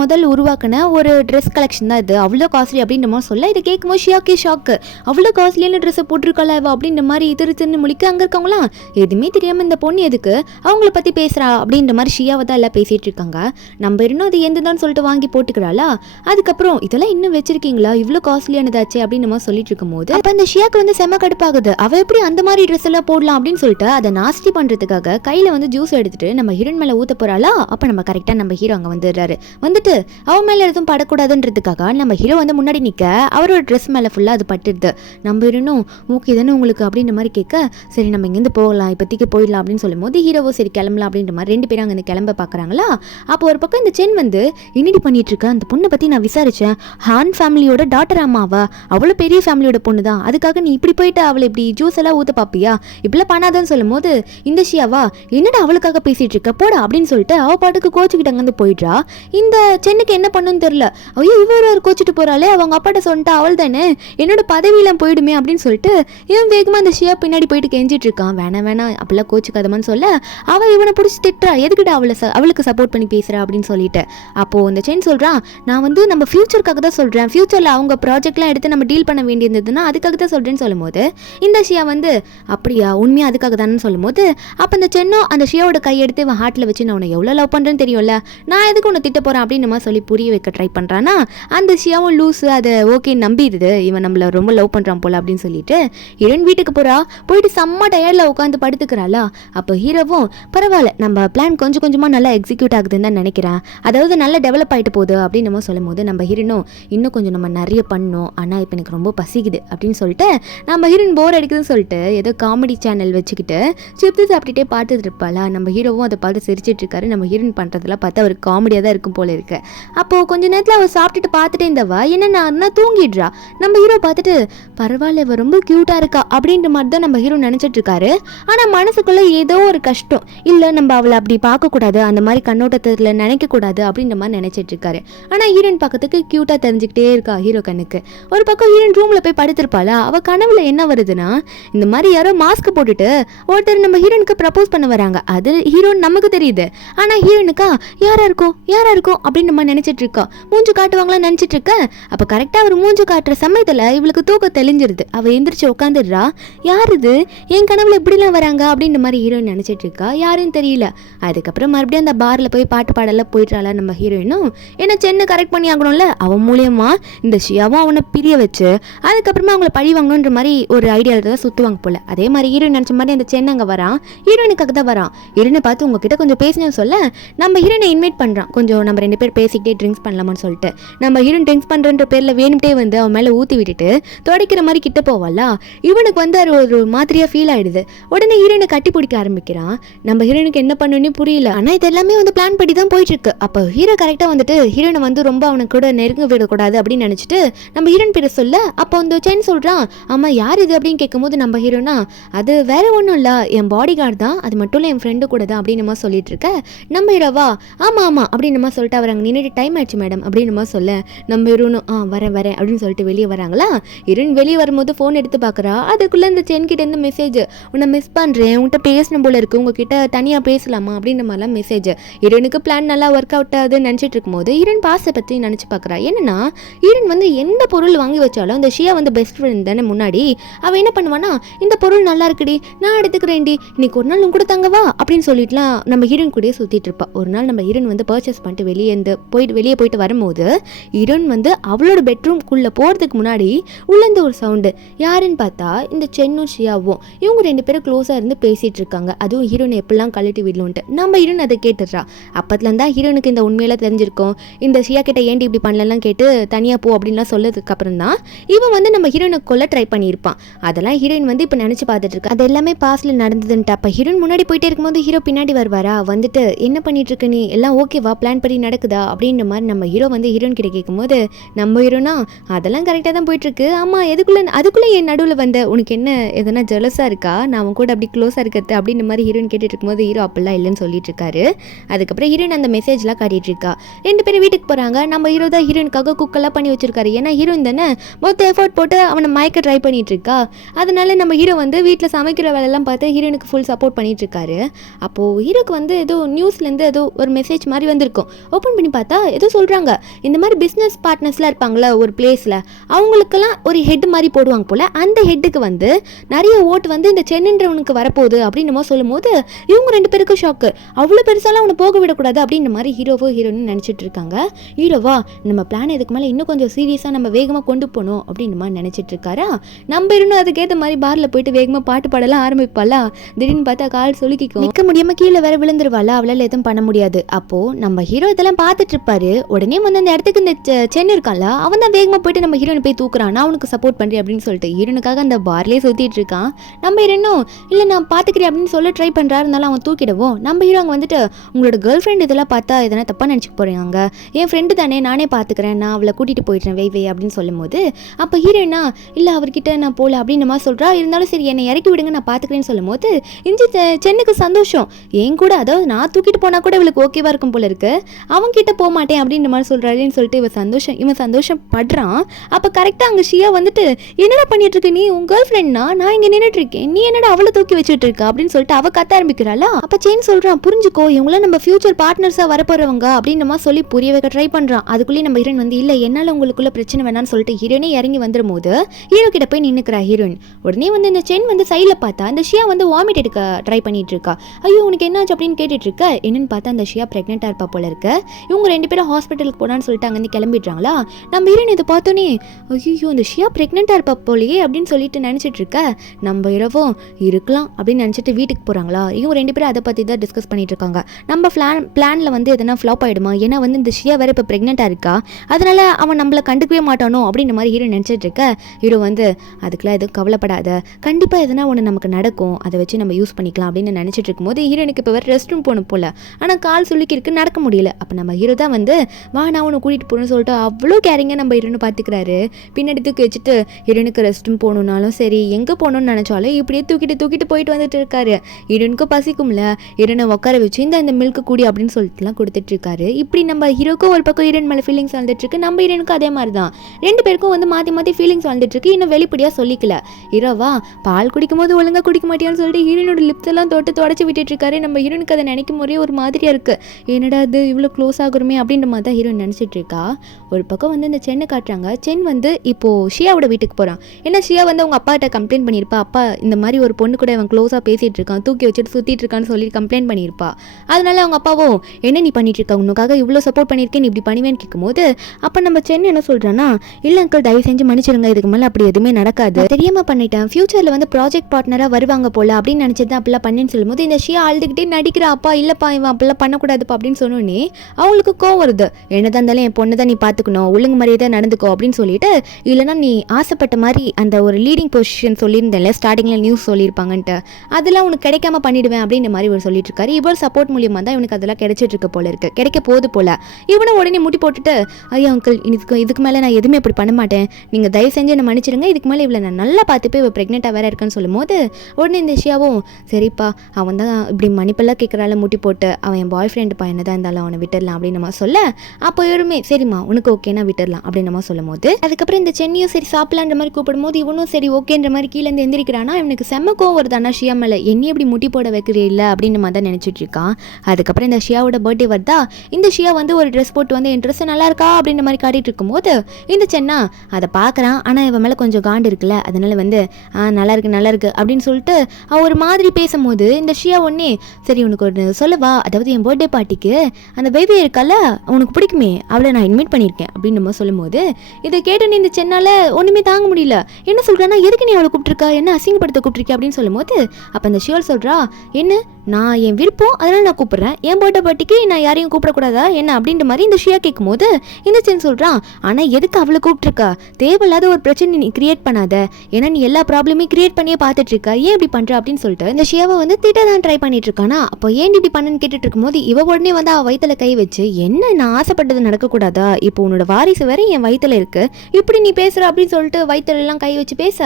முதல் உருவாக்கின ஒரு ட்ரெஸ் கலெக்ஷன் தான் இது, அவ்வளோ காஸ்ட்லி அப்படின்ற மாதிரி சொல்ல, இதை கேட்கும்போது ஷியாக்கே ஷாக்கு, அவ்வளோ காஸ்ட்லியான ட்ரெஸ்ஸை போட்டிருக்கல அப்படின்ற மாதிரி திருன்னு முழிக்க அங்கே இருக்கவங்களாம் எதுவுமே தெரியாமல் இந்த பொண்ணு எதுக்கு அவங்கள பற்றி பேசுகிறா அப்படின்ற மாதிரி ஷியாவை தான் எல்லாம் பேசிகிட்டு இருக்காங்க. நம்ம இன்னும் அது எந்ததான் சொல்லிட்டு வாங்கி போட்டுக்கிறாளா, அதுக்கப்புறம் இதெல்லாம் இன்னும் வச்சிருக்கீங்களா இவ்வளோ காஸ்ட்லியானதாச்சு அப்படின்னு நம்ம சொல்லிட்டு இருக்கும்போது அப்போ அந்த ஷியாக்கு வந்து செம கடுப்பாகுது, அவள் எப்படி அந்த மாதிரி ட்ரெஸ் எல்லாம் போடலாம் அப்படின்னு சொல்லிட்டு அதை நாஸ்தி பண்ணுறதுக்காக கையில் வந்து ஜூஸ் எடுத்துட்டு நம்ம ஹீரோயின் மேலே ஊற்ற போகிறாளா. அப்போ நம்ம கரெக்டாக நம்ம ஹீரோ அங்கே வந்துடுறாரு. வந்துட்டு அவன் மேலே எதுவும் படக்கூடாதுன்றதுக்காக நம்ம ஹீரோ வந்து முன்னாடி நிற்க அவரோட ட்ரெஸ் மேலே ஃபுல்லாக அது பட்டுடுது. நம்ம இன்னும் ஓகே தானே உங்களுக்கு அப்படின்ற மாதிரி கேட்க, சரி நம்ம இங்கேருந்து போகலாம் இப்போதைக்கு போயிடலாம் அப்படின்னு சொல்லும் போது ஹீரோவோ சரி கிளம்பலாம் அப்படின்ற மாதிரி ரெண்டு பேரும் அங்கே கிளம்ப பார்க்குறாங்களா. அப்போ ஒரு பக்கம் இந்த சென் வந்து என்னடி பண்ணிட்டு இருக்கா, அந்த பொண்ணை பற்றி நான் விசாரித்தேன், ஹான் ஃபேமிலியோட டாட்டர் அம்மாவா, அவ்வளோ பெரிய ஃபேமிலியோட பொண்ணு தான், அதுக்காக நீ இப்படி போயிட்டு அவளை இப்படி ஜூஸ் எல்லாம் ஊற்ற பார்ப்பியா, இப்படிலாம் பண்ணாதான்னு சொல்லும் போது இந்த ஷியாவா என்னடா அவளுக்காக பேசிட்டு இருக்க போடா அப்படின்னு சொல்லிட்டு அவள் பாட்டுக்கு கோச்சுக்கிட்டு அங்கேருந்து போயிடுறா. இந்த சென்னுக்கு என்ன பண்ணுன்னு தெரியல, ஐயோ இவர் கோச்சிட்டு போகிறாளே, அவங்க அப்பாட்ட சொல்லிட்டா அவள் தானே என்னோட பதவியெல்லாம் போயிடுமே அப்படின்னு சொல்லிட்டு இவன் வேகமாக அந்த ஷியா பின்னாடி போயிட்டு கெஞ்சிட்டு இருக்கான். வேணாம் அப்படிலாம் கோச்சுக்காதமான்னு சொல்ல அவள் இவனை பிடிச்சி திட்டுறா, எதுக்கிட்ட அவளுக்கு சப்போர்ட் பண்ணி பேசுகிறா அப்படின்னு சொல்லிட்டு. அப்போது இந்த சென் சொல்கிறான், நான் வந்து நம்ம ஃபியூச்சருக்காக தான் சொல்கிறேன், ஃபியூச்சரில் அவங்க ப்ராஜெக்ட்லாம் எடுத்து நம்ம டீல் பண்ண வேண்டியிருந்ததுன்னா அதுக்காக தான் சொல்கிறேன்னு சொல்லும்போது இந்த ஷியா வந்து அப்படியா உண்மையாக அதுக்காக தானே சொல்லும்போது அப்போ அந்த சென்னோ அந்த ஷியாவோட கையெடுத்து இவன் ஹார்ட்டில் வச்சு நான் உன்னை எவ்வளோ லவ் பண்ணுறேன்னு தெரியும்ல, நான் எதுக்கு உன்னை திட்ட போகிறேன் அப்படின்னு நம்ம சொல்லி புரிய வைக்க ட்ரை பண்ணுறான்னா அந்த ஷியாவும் லூஸு அதை ஓகே நம்பிடுது, இவன் நம்மளை ரொம்ப லவ் பண்ணுறான் போல அப்படின்னு சொல்லிட்டு ஹீரோயின் வீட்டுக்கு போகிறா. போயிட்டு செம்ம டயர்டில் உட்காந்து படுத்துக்கிறாளா. அப்போ ஹீரோவும் பரவாயில்ல நம்ம பிளான் கொஞ்சம் கொஞ்சமாக நல்லா எக்ஸிக்யூட் ஆகுதுன்னு தான் நினைக்கிறேன், அதாவது நல்லா டெவலப் ஆகிட்டு போகுது அப்படின்னு நம்ம சொல்லும் போது நம்ம ஹீரோனும் இன்னும் கொஞ்சம் நம்ம நிறைய பண்ணணும், ஆனால் இப்போ எனக்கு ரொம்ப பசிக்குது அப்படின்னு சொல்லிட்டு நம்ம ஹீரோயின் போர் அடிக்குதுன்னு சொல்லிட்டு ஏதோ காமெடி சேனல் வச்சுக்கிட்டு சிப்ஸ் சாப்பிட்டுட்டே பார்த்துட்டு இருப்பாளா. நம்ம ஹீரோவும் அதை பார்த்து சிரிச்சிட்டு இருக்காரு. நம்ம ஹீரோயின் பண்ணுறதெல்லாம் பார்த்து அவருக்கு காமெடியாக தான் இருக்கும் போல இருக்கு. அப்போது கொஞ்ச நேரத்தில் அவள் சாப்பிட்டுட்டு பார்த்துட்டே இருந்தவா என்னன்னா தூங்கிடுறா. நம்ம ஹீரோ பார்த்துட்டு பரவாயில்ல இவ ரொம்ப க்யூட்டாக இருக்கா அப்படின்ற மாதிரி தான் நம்ம ஹீரோ நினச்சிட்டு இருக்காரு. ஆனால் மனசுக்குள்ளே ஏதோ ஒரு கஷ்டம், இல்லை நம்ம அவளை அப்படி பார்க்கக்கூடாது, அந்த மாதிரி கண்ணோட்டத்தில் நினைக்கக்கூடாது அப்படின்ற மாதிரி நினச்சிட்டு இருக்காரு. ஆனால் ஹீரோயின் பக்கத்துக்கு க்யூட்டாக தெரிஞ்சுக்கிட்டே இருக்கா ஹீரோ கண்ணுக்கு. ஒரு பக்கம் ஹீரோயின் ரூமில் போய் படுத்திருப்பாளா. அவள் கனவுல என்ன வருதுன்னா இந்த மாதிரி யாரோ மாஸ்க் போட்டுட்டு ஒருத்தர் நம்ம ஹீரோனுக்கு ப்ரப்போஸ் பண்ண வராங்க. அது ஹீரோன் நமக்கு தெரியுது, ஆனால் ஹீரோனுக்கா யாரா இருக்கும் அப்படின்னு நம்ம நினச்சிட்டு இருக்கா. மூஞ்சு காட்டுவாங்களா நினச்சிட்டு இருக்க. அப்போ கரெக்டாக அவர் மூஞ்சு காட்டுற சமயத்தில் இவளுக்கு தூக்கம் தெளிஞ்சிருது. அவள் எந்திரிச்சு உட்காந்துடுறா. யார் இது என் கனவுல இப்படிலாம் வராங்க அப்படின்ற மாதிரி ஹீரோயின் நினச்சிட்டு இருக்கா. யாருன்னு தெரியல. அதுக்கப்புறம் மறுபடியும் அந்த பாரில் போய் பாட்டு பாடலாம் போயிட்டாளா நம்ம ஹீரோயினும். ஏன்னா சென்னை கரெக்ட் பண்ணி ஆகணும்ல, அவன் மூலியமா இந்த ஷியாவும் அவனை பிரிய வச்சு அதுக்கப்புறமா அவங்கள பழி வாங்கணுன்ற மாதிரி ஒரு ஐடியாவில் தான் சுற்றுவாங்க போல. அதே மாதிரி ஹீரோயின் நினச்ச மாதிரி அந்த சென்னை அங்கே வரான். ஹீரோயினுக்காக தான் வரான். ஹீரோயினை பார்த்து உங்ககிட்ட கொஞ்சம் பேசினேன்னு சொல்ல நம்ம ஹீரோயினை இன்வைட் பண்ணுறான், கொஞ்சம் நம்ம ரெண்டு பேர் பேசிக்கிட்டே ட்ரிங்க்ஸ் பண்ணலாமான்னு சொல்லிட்டு. நம்ம ஹீரோயின் ட்ரிங்க்ஸ் பண்ணுறன்ற பேரில் வேணும்ட்டே வந்து அவன் மேலே ஊற்றி விட்டுட்டு துடைக்கிற மாதிரி கிட்ட போவாளா. இவனுக்கு வந்து ஒரு மாதிரியாக ஃபீல் ஆகிடுது. உடனே ஹீரோயினை கட்டி பிடிக்க ஆரம்பிக்கிறான். நம்ம ஹீரோனுக்கு என்ன பண்ணணும்னு புரியல. ஆனால் இது எல்லாமே வந்து பிளான் படி தான் போயிட்டு இருக்கு. அப்போ ஹீரோ கரெக்டாக வந்துட்டு ஹீரோனை வந்து ரொம்ப அவனுக்கு கூட நெருங்க விடக்கூடாது அப்படின்னு நினச்சிட்டு நம்ம ஹீரோயின் பேரை சொல்ல அப்போ அந்த சென் சொல்கிறான், ஆமாம் யார் இது அப்படின்னு கேட்கும்போது நம்ம ஹீரோனா அது வேற ஒன்றும் இல்லை என் பாடி கார்டு தான், அது மட்டும் இல்லை என் ஃப்ரெண்டு கூட தான் அப்படின்னு நம்ம சொல்லிட்டு இருக்க. நம்ம ஹீரோவா ஆமாம் அப்படின்னு நம்ம சொல்லிட்டு அவர் அங்கே நின்றுட்டு டைம் ஆயிடுச்சு மேடம் அப்படின்னு நம்ம சொல்ல நம்ம ஹீரோனும் வரேன் அப்படின்னு சொல்லிட்டு வெளியே வராங்களா. ஹீரோயின் வெளியே வரும்போது ஃபோன் எடுத்து பார்க்குறா. அதுக்குள்ளே இந்த சென் கிட்ட இருந்து மெசேஜ், உன்னை மிஸ் பண்ணுறேன், உன்கிட்ட பேசணும் போல இருக்கு, உங்ககிட்ட தனியாக பேசலாமா அப்படின்ற மாதிரிலாம் மெசேஜ். ஹீரோனுக்கு பிளான் நல்லா ஒர்க் அவுட் ஆகுதுன்னு நினச்சிட்டு இருக்கும்போது ஹீரோயின் பாஸை பற்றி நினச்சி பார்க்குறா. என்னன்னா ஹீரோயின் வந்து எந்த பொருள் வாங்கி வச்சாலும் இந்த ஷியா வந்து பெஸ்ட் ஃப்ரெண்ட் தானே முன்னாடி, அவள் என்ன பண்ணுவானா இந்த பொருள் நல்லா இருக்குடி நான் எடுத்துக்கிறேன்டி இன்னைக்கு ஒரு நாள் உங்க கூட தங்கவா அப்படின்னு சொல்லிட்டுலாம் நம்ம ஹீரோயின் கூடயே சுற்றிட்டு இருப்பா. ஒரு நாள் நம்ம ஹீரோயின் வந்து பர்ச்சேஸ் பண்ணிட்டு வெளியே போயிட்டு வரும்போது ஹீரோயின் வந்து அவளோட பெட்ரூம்குள்ளே உள்ள போகிறதுக்கு முன்னாடி உள்ளேருந்து ஒரு சவுண்டு. யாருன்னு பார்த்தா இந்த சென்னும் ஷியாவும். இவங்க 2 பேரும் க்ளோஸாக இருந்து பேசிகிட்டு இருக்காங்க. அதுவும் ஹீரோனை எப்படிலாம் கழட்டி விடலுன்ட்டு. நம்ம ஹீரோன் அதை கேட்டுடுறா. அப்பத்துலேருந்தா ஹீரோனுக்கு இந்த உண்மையெல்லாம் தெரிஞ்சிருக்கும். இந்த ஷியா கிட்ட ஏன்டி இப்படி பண்ணலாம் கேட்டு தனியாக போ அப்படின்லாம் சொல்லதுக்கு அப்புறம் தான் இவன் வந்து நம்ம ஹீரோனை கொல்ல ட்ரை பண்ணியிருப்பான். அதெல்லாம் ஹீரோயின் வந்து இப்போ நினச்சி பார்த்துட்டு இருக்கா. அது எல்லாமே பாஸ்டில் நடந்ததுன்ட்டு. அப்போ ஹீரோயின் முன்னாடி போயிட்டே இருக்கும்போது ஹீரோ பின்னாடி வருவாரா, வந்துட்டு என்ன பண்ணிட்டு இருக்க நீ, எல்லாம் ஓகேவா, பிளான் படி நடக்குதா அப்படின்ற மாதிரி நம்ம ஹீரோ வந்து ஹீரோயின் கிட்ட கேட்கும்போது நம்ம ஹீரோனா அதெல்லாம் கரெக்டாக தான் போயிட்டுருக்கு. ஆமாம், அதுக்குள்ளே என் நடுவில் வந்த உனக்கு என்ன எதனா ஜெலஸாக இருக்கா, நான் அவன் கூட அப்படி க்ளோஸாக இருக்கிறது அப்படின்ற மாதிரி ஹீரோயின் கேட்டுட்டு இருக்கும்போது ஹீரோ அப்படிலாம் இல்லைன்னு சொல்லிட்டு இருக்காரு. அதுக்கப்புறம் ஹீரோயின் அந்த மெசேஜ்லாம் காட்டிட்டு இருக்கா. 2 பேரும் வீட்டுக்கு போகிறாங்க. நம்ம ஹீரோ தான் ஹீரோயினுக்காக குக்கெல்லாம் பண்ணி வச்சிருக்காரு. ஏன்னா ஹீரோயின் தானே மொத்த எஃபோர்ட் போட்டு அவனை மயக்க ட்ரை பண்ணிட்டு இருக்கா. அதனால நம்ம ஹீரோ வந்து வீட்டில் சமைக்கிற வேலையெல்லாம் பார்த்து ஹீரோனுக்கு ஃபுல் சப்போர்ட் பண்ணிட்டு இருக்காரு. அப்போது ஹீரோக்கு வந்து ஏதோ நியூஸ்லேருந்து ஏதோ ஒரு மெசேஜ் மாதிரி வந்திருக்கும். ஓப்பன் பண்ணி பார்த்தா ஏதோ சொல்கிறாங்க, இந்த மாதிரி பிஸ்னஸ் பார்ட்னர்ஸ்லாம் இருப்பாங்களா ஒரு பிளேஸில், அவங்களுக்கெல்லாம் ஒரு ஹெட் மாதிரி போடுவாங்க போல். அந்த ஹெட்டுக்கு வந்து நிறைய ஓட்டு வந்து இந்த சென்னுன்றவனுக்கு வரப்போகுது அப்படின்னு நம்ம சொல்லும் போது இவங்க 2 பேருக்கும் ஷாக்கு. அவ்வளோ பெருசாலாம் அவனை போக விடக்கூடாது அப்படின்ற மாதிரி ஹீரோவோ ஹீரோன்னு நினச்சிட்டு இருக்காங்க. ஹீரோவா நம்ம பிளான் இதுக்கு மேலே இன்னும் கொஞ்சம் சீரியஸாக நம்ம வேகமாக கொண்டு போகணும் அப்படின்ற மாதிரி நினச்சிட்டு இருக்காரா. நம்ம இன்னும் அதுக்கேற்ற மாதிரி பாரில் போயிட்டு வேகமாக பாட்டு பாடலாம் ஆரம்பிப்பாளா. திடீர்னு பார்த்தா கால் சொல்லிக்கும். நிற்க முடியாமல் கீழே வேற விழுந்துருவாளா. அவளால் எதுவும் பண்ண முடியாது. அப்போது நம்ம ஹீரோ இதெல்லாம் பார்த்துட்டு இருப்பாரு. உடனே வந்து அந்த இடத்துக்கு இந்த சென்னை இருக்கான்ல, அவன் தான் வேகமாக போயிட்டு நம்ம ஹீரோனை போய் தூக்குறான். நான் அவனுக்கு சப்போர்ட் பண்ணுறேன் அப்படின்னு சொல்லிட்டு ஹீரோனுக்காக அந்த பார்லேயே சுற்றிட்டு இருக்கான். நம்ம ஹீரோனும் இல்லை நான் பார்த்துக்கிறேன் அப்படின்னு சொல்ல ட்ரை பண்ணுறாரு. இருந்தாலும் அவன் தூக்கிடுவோம். நம்ம ஹீரோ அங்கே வந்துட்டு உங்களோட கேர்ள் ஃப்ரெண்ட் இதெல்லாம் பார்த்தா எதனா தப்பாக நினச்சிக்க போகிறாங்க, என் ஃப்ரெண்டு தானே, நானே பார்த்துக்கிறேன், நான் அவளை கூட்டிகிட்டு போயிடுறேன் வை அப்படின்னு சொல்லும் போது அப்போ ஹீரோனா இல்லை அவர்கிட்ட நான் போகல அப்படின்னு மாதிரி சொல்கிறா. இருந்தாலும் சரி என்னை இறக்கி விடுங்க நான் பார்த்துக்கிறேன்னு சொல்லும் போது சென்னுக்கு சந்தோஷம். என் கூட அதாவது நான் தூக்கிட்டு போனால் கூட இவளுக்கு ஓகேவா இருக்கும் போல இருக்கு, அவன்கிட்ட போக மாட்டேன் அப்படின்ற மாதிரி சொல்கிறாருன்னு சொல்லிட்டு இவன் சந்தோஷம் படுறான். அப்போ கரெக்டாக அங்கே ஷியா வந்துட்டு என்னடா பண்ணிட்டு இருக்கு நீ, உன் கேர்ள் ஃப்ரெண்ட்னா நான் இங்கே நின்றுட்டு இருக்கேன், நீ என்னடா அவளை தூக்கி வச்சுட்டு இருக்கா அப்படின்னு சொல்லிட்டு அவ கத்த ஆரம்பிக்கிறாளா. அப்போ செயின் சொல்கிறான் புரிஞ்சுக்கோ இவங்களாம் நம்ம ஃபியூச்சர் பார்ட்னர்ஸாக வரப்போறவங்க அப்படின்ற மாதிரி சொல்லி புரிய வைக்க ட்ரை பண்ணுறான். அதுக்குள்ளேயே நம்ம ஹீரோயின் வந்து இல்லை என்னால் உங்களுக்குள்ள பிரச்சனை வேணான்னு சொல்லிட்டு ஹீரோனே இறங்கி வந்துடும் போது ஹீரோ கிட்ட போய் நின்னுக்கிறா ஹீரோயின். உடனே வந்து இந்த சென் வந்து சைடில் பார்த்தா அந்த ஷியா வந்து வாமிட் எடுக்க ட்ரை பண்ணிட்டு இருக்கா. ஐயோ உனக்கு என்னாச்சு அப்படின்னு கேட்டுட்டு இருக்க. என்னன்னு பார்த்தா அந்த ஷியா பிரெக்னெண்டா இருப்பா போல இருக்கு. இவங்க 2 பேரும் ஹாஸ்பிட்டலுக்கு போனான்னு சொல்லிட்டு அங்கேருந்து கிளம்பிடுறாங்களா. நம்ம ஹீரோயின் இதை பார்த்தோன்னே ஐயோ அந்த ஷியா பிரெக்னெண்டா இருப்பா போலையே அப்படின்னு சொல்லிட்டு நினைச்சிட்டு இருக்க. நம்ம இரவும் இருக்கலாம் அப்படின்னு நினைச்சிட்டு வீட்டுக்கு போறாங்களா. இவங்க 2 பேரும் அதை பத்தி தான் டிஸ்கஸ் பண்ணிட்டு இருக்காங்க. நம்ம பிளான்ல வந்து எதனா ஃப்ளாப் ஆயிடுமா, ஏன்னா வந்து இந்த ஷியா வேற இப்போ பிரெக்னெண்டா இருக்கா, அதனால அவன் நம்மள கண்டுக்கவே மாட்டானோ அப்படின்ற மாதிரி ஹீரோ நினைச்சிட்டு இருக்க. ஹீரோ வந்து அதுக்கெல்லாம் எதுவும் கவலைப்படாத, கண்டிப்பாக எதனா ஒன்று நமக்கு நடக்கும், அதை வச்சு நம்ம யூஸ் பண்ணிக்கலாம் அப்படின்னு நினச்சிட்டு இருக்கும்போது ஹீரோனுக்கு இப்போ வேறு ரெஸ்ட் ரூம் போகணும் போல். ஆனால் கால் சொல்லிக்கிருக்கு நடக்க முடியல. அப்போ நம்ம ஹீரோ தான் வந்து வா நான் உன்னை கூட்டிகிட்டு போகணும்னு சொல்லிட்டு அவ்வளோ கேரிங்காக நம்ம ஹீரோனை பார்த்துக்கிறாரு. பின்னாடி தூக்கி வச்சுட்டு ஹீரோனுக்கு ரெஸ்ட் ரூம் போகணுன்னாலும் சரி எங்கே போகணும்னு நினச்சாலும் இப்படியே தூக்கிட்டு போயிட்டு வந்துட்டு இருக்காரு. ஹீரோனுக்கு பசிக்கும்ல, ஹீரோனை உட்கார வச்சு இந்த மில்க்கு கூடி அப்படின்னு சொல்லிட்டுலாம் கொடுத்துட்டு இருக்காரு. இப்படி நம்ம ஹீரோக்கும் ஒரு பக்கம் ஹீரோயின் மேலே ஃபீலிங்ஸ் வந்துட்டு இருக்கு, நம்ம ஹீரோனுக்கும் அதே மாதிரி தான். 2 பேருக்கும் வந்து மாற்றி ஃபீலிங்ஸ் வந்துட்டு இருக்கு. இன்னும் வெளிப்படையாக சொல்லிக்கல. ஹீரோவா பால் குடிக்கும் போது ஒழுங்காக குடிக்க மாட்டியான்னு சொல்லிட்டு ஹீரோனோட லிப்ஸ் எல்லாம் தொடச்சி விட்டுட்டு இருக்காரு. நம்ம ஹீரோனுக்கு அதை நினைக்கும் போதே ஒரு மாதிரியா இருக்கு. என்னடா அது இவ்வளோ க்ளோஸ் ஆகுறமே அப்படின்ற மாதிரி தான் ஹீரோயின் நினச்சிட்டு இருக்கா. ஒரு பக்கம் வந்து இந்த சென்னை காட்டுறாங்க. சென் வந்து இப்போ ஷியாவோட வீட்டுக்கு போகிறான். ஏன்னா ஷியா வந்து அவங்க அப்பாட்ட கம்ப்ளைண்ட் பண்ணியிருப்பா, அப்பா இந்த மாதிரி ஒரு பொண்ணு கூட அவன் க்ளோஸாக பேசிகிட்டு இருக்கான், தூக்கி வச்சுட்டு சுற்றிட்டு இருக்கான்னு சொல்லி கம்ப்ளைண்ட் பண்ணியிருப்பா. அதனால அவங்க அப்பாவோ என்ன நீ பண்ணிட்டு இருக்க, உனக்காக இவ்வளோ சப்போர்ட் பண்ணியிருக்கேன், நீ இப்படி பண்ணுவேன்னு கேட்கும்போது அப்போ நம்ம சென்னை என்ன சொல்கிறான்னா இல்லை அங்கிள் தயவு செஞ்சு மன்னிச்சிருங்க, இதுக்கு மேலே அப்படி எதுவுமே நடக்காது, தெரியாமல் பண்ணிட்டேன், ஃபியூச்சரில் வந்து ப்ராஜெக்ட் பார்ட்னராக வருவாங்க போல அப்படின்னு நினச்சது தான் அப்படிலாம் பண்ணேன்னு சொல்லும்போது இந்த ஷியா அழுதுகிட்டே நடிக்கிறா. அப்பா இல்லைப்பா இவன் அப்படிலாம் பண்ணக்கூடாதுப்பா அப்படின்னு சொன்னோன்னே அவங்களுக்கு கோவம் வருது. என்னதான் இருந்தாலும் என் பொண்ணு தான் நீ பார்த்துக்கணும், ஒழுங்கு மாதிரியே தான் நடந்துக்கோ அப்படின்னு சொல்லிட்டு, இல்லைனா நீ ஆசைப்பட்ட மாதிரி அந்த ஒரு லீடிங் பொசிஷன் சொல்லியிருந்தேன்ல ஸ்டார்டிங்கில் நியூஸ் சொல்லியிருப்பாங்கன்ட்டு, அதெல்லாம் உனக்கு கிடைக்காம பண்ணிடுவேன் அப்படின்ற மாதிரி இவர் சொல்லிட்டு இருக்காரு. இவர் சப்போர்ட் மூலியமாக தான் இவனுக்கு அதெல்லாம் கிடைச்சிட்டு இருக்க போல இருக்கு, கிடைக்க போகுது போல. இவனை உடனே முட்டி போட்டுட்டு ஐயா அங்கிள் இதுக்கு மேலே நான் எதுவுமே அப்படி பண்ண மாட்டேன், நீங்கள் தயவு செஞ்சு என்னை மன்னிச்சிருங்க, இதுக்கு மேலே இவ்வளோ நான் நல்லா பார்த்துப்போ இவள் ப்ரெக்னெண்ட்டாக வேறு இருக்கான்னு சொல்லும் போது உடனே இந்த ஷியாவும் சரிப்பா அவன் தான் இப்படி மன்னிப்பெல்லாம் கேட்குறால முட்டி போட்டு, அவன் என் பாய் ஃப்ரெண்டுப்பா என்னதான் இருந்தாலும் அவனை விட்டுடலாம் அப்படின்னு நம்ம சொல்ல, அப்போ எருமே சரிம்மா உனக்கு ஓகேனா விட்டுடலாம் அப்படின்னு நம்ம சொல்லும் போது அதுக்கப்புறம் இந்த சென்னியும் சரி சாப்பிடலான்ற மாதிரி கூப்பிடும் போது இவனும் சரி ஓகேன்ற மாதிரி கீழேருந்து எந்திரிக்கிறானா. இவனுக்கு செம்ம கோவம் வருதானா ஷியா மேலே, என்னை எப்படி முட்டி போட வைக்கிறே இல்லை அப்படின்னு மாதிரி தான் நினச்சிட்டு இருக்கான். அதுக்கப்புறம் இந்த ஷியாவோட பர்த்டே வருதா. இந்த ஷியா வந்து ஒரு ட்ரெஸ் போட்டு வந்து என் ட்ரெஸ் நல்லா இருக்கா அப்படின்ற மாதிரி காட்டிட்டு இருக்கும்போது இந்த சென்னா அதை பார்க்குறான். ஆனால் இவன் மேலே கொஞ்சம் காண்டு இருக்குல்ல, அதனால வந்து நல்லா இருக்கு அப்படின்னு சொல்லிட்டு அவன் ஒரு மாதிரி பேசும்போது இந்த ஷியா ஒன்னே சரி உனக்கு ஒரு சொல்லவா, அதாவது என் பர்த்டே பார்ட்டிக்கு அந்த பேபி இருக்கால உனக்கு பிடிக்குமே அவளை நான் இன்வைட் பண்ணியிருக்கேன் அப்படின்னு நம்ம சொல்லும்போது இதை கேட்டோன்னே இந்த சென்னால ஒன்றுமே தாங்க முடியல. என்ன சொல்கிறான்னா, எதுக்கு நீ அவளை கூப்பிட்டுருக்கா, என்ன அசிங்கப்படுத்த கூப்பிட்டுருக்கா அப்படின்னு சொல்லும்போது அப்போ அந்த ஷியோல் சொல்கிறா, என்ன நான் என் விருப்பம் அதனால் நான் கூப்பிட்றேன், என் பர்த்டே பார்ட்டிக்கு நான் யாரையும் கூப்பிடக்கூடாதா என்ன அப்படின்ற மாதிரி இந்த ஷியா கேட்கும்போது இந்த சென் சொல்கிறான், ஆனால் எதுக்கு அவளை கூப்பிட்டுருக்கா, தேவையில்லாத ஒரு பிரச்சனை நீ கிரியேட் பண்ணாத, ஏன்னா நீ எல்லா ப்ராப்ளமே கிரியேட் பண்ணியே பார்த்துட்டு இருக்கா, ஏன் இப்படி பண்ணுற அப்படின்னு சொல்லிட்டு இந்த ஷியாவை வந்து திட்ட தான் ட்ரை பண்ணிட்டு இருக்கானா. அப்போ ஏன் இப்படி பண்ணுன்னு கேட்டுட்டு இருக்கும்போது இவ உடனே வந்து அவள் வயிற்றுல கை வச்சு, என்ன நான் ஆசைப்பட்டது நடக்கக்கூடாதா, இப்போ உன்னோட வாரிசு வேற என் வயிற்றுல இருக்கு, இப்படி நீ பேசுற அப்படின்னு சொல்லிட்டு வயிற்றுல எல்லாம் கை வச்சு பேச.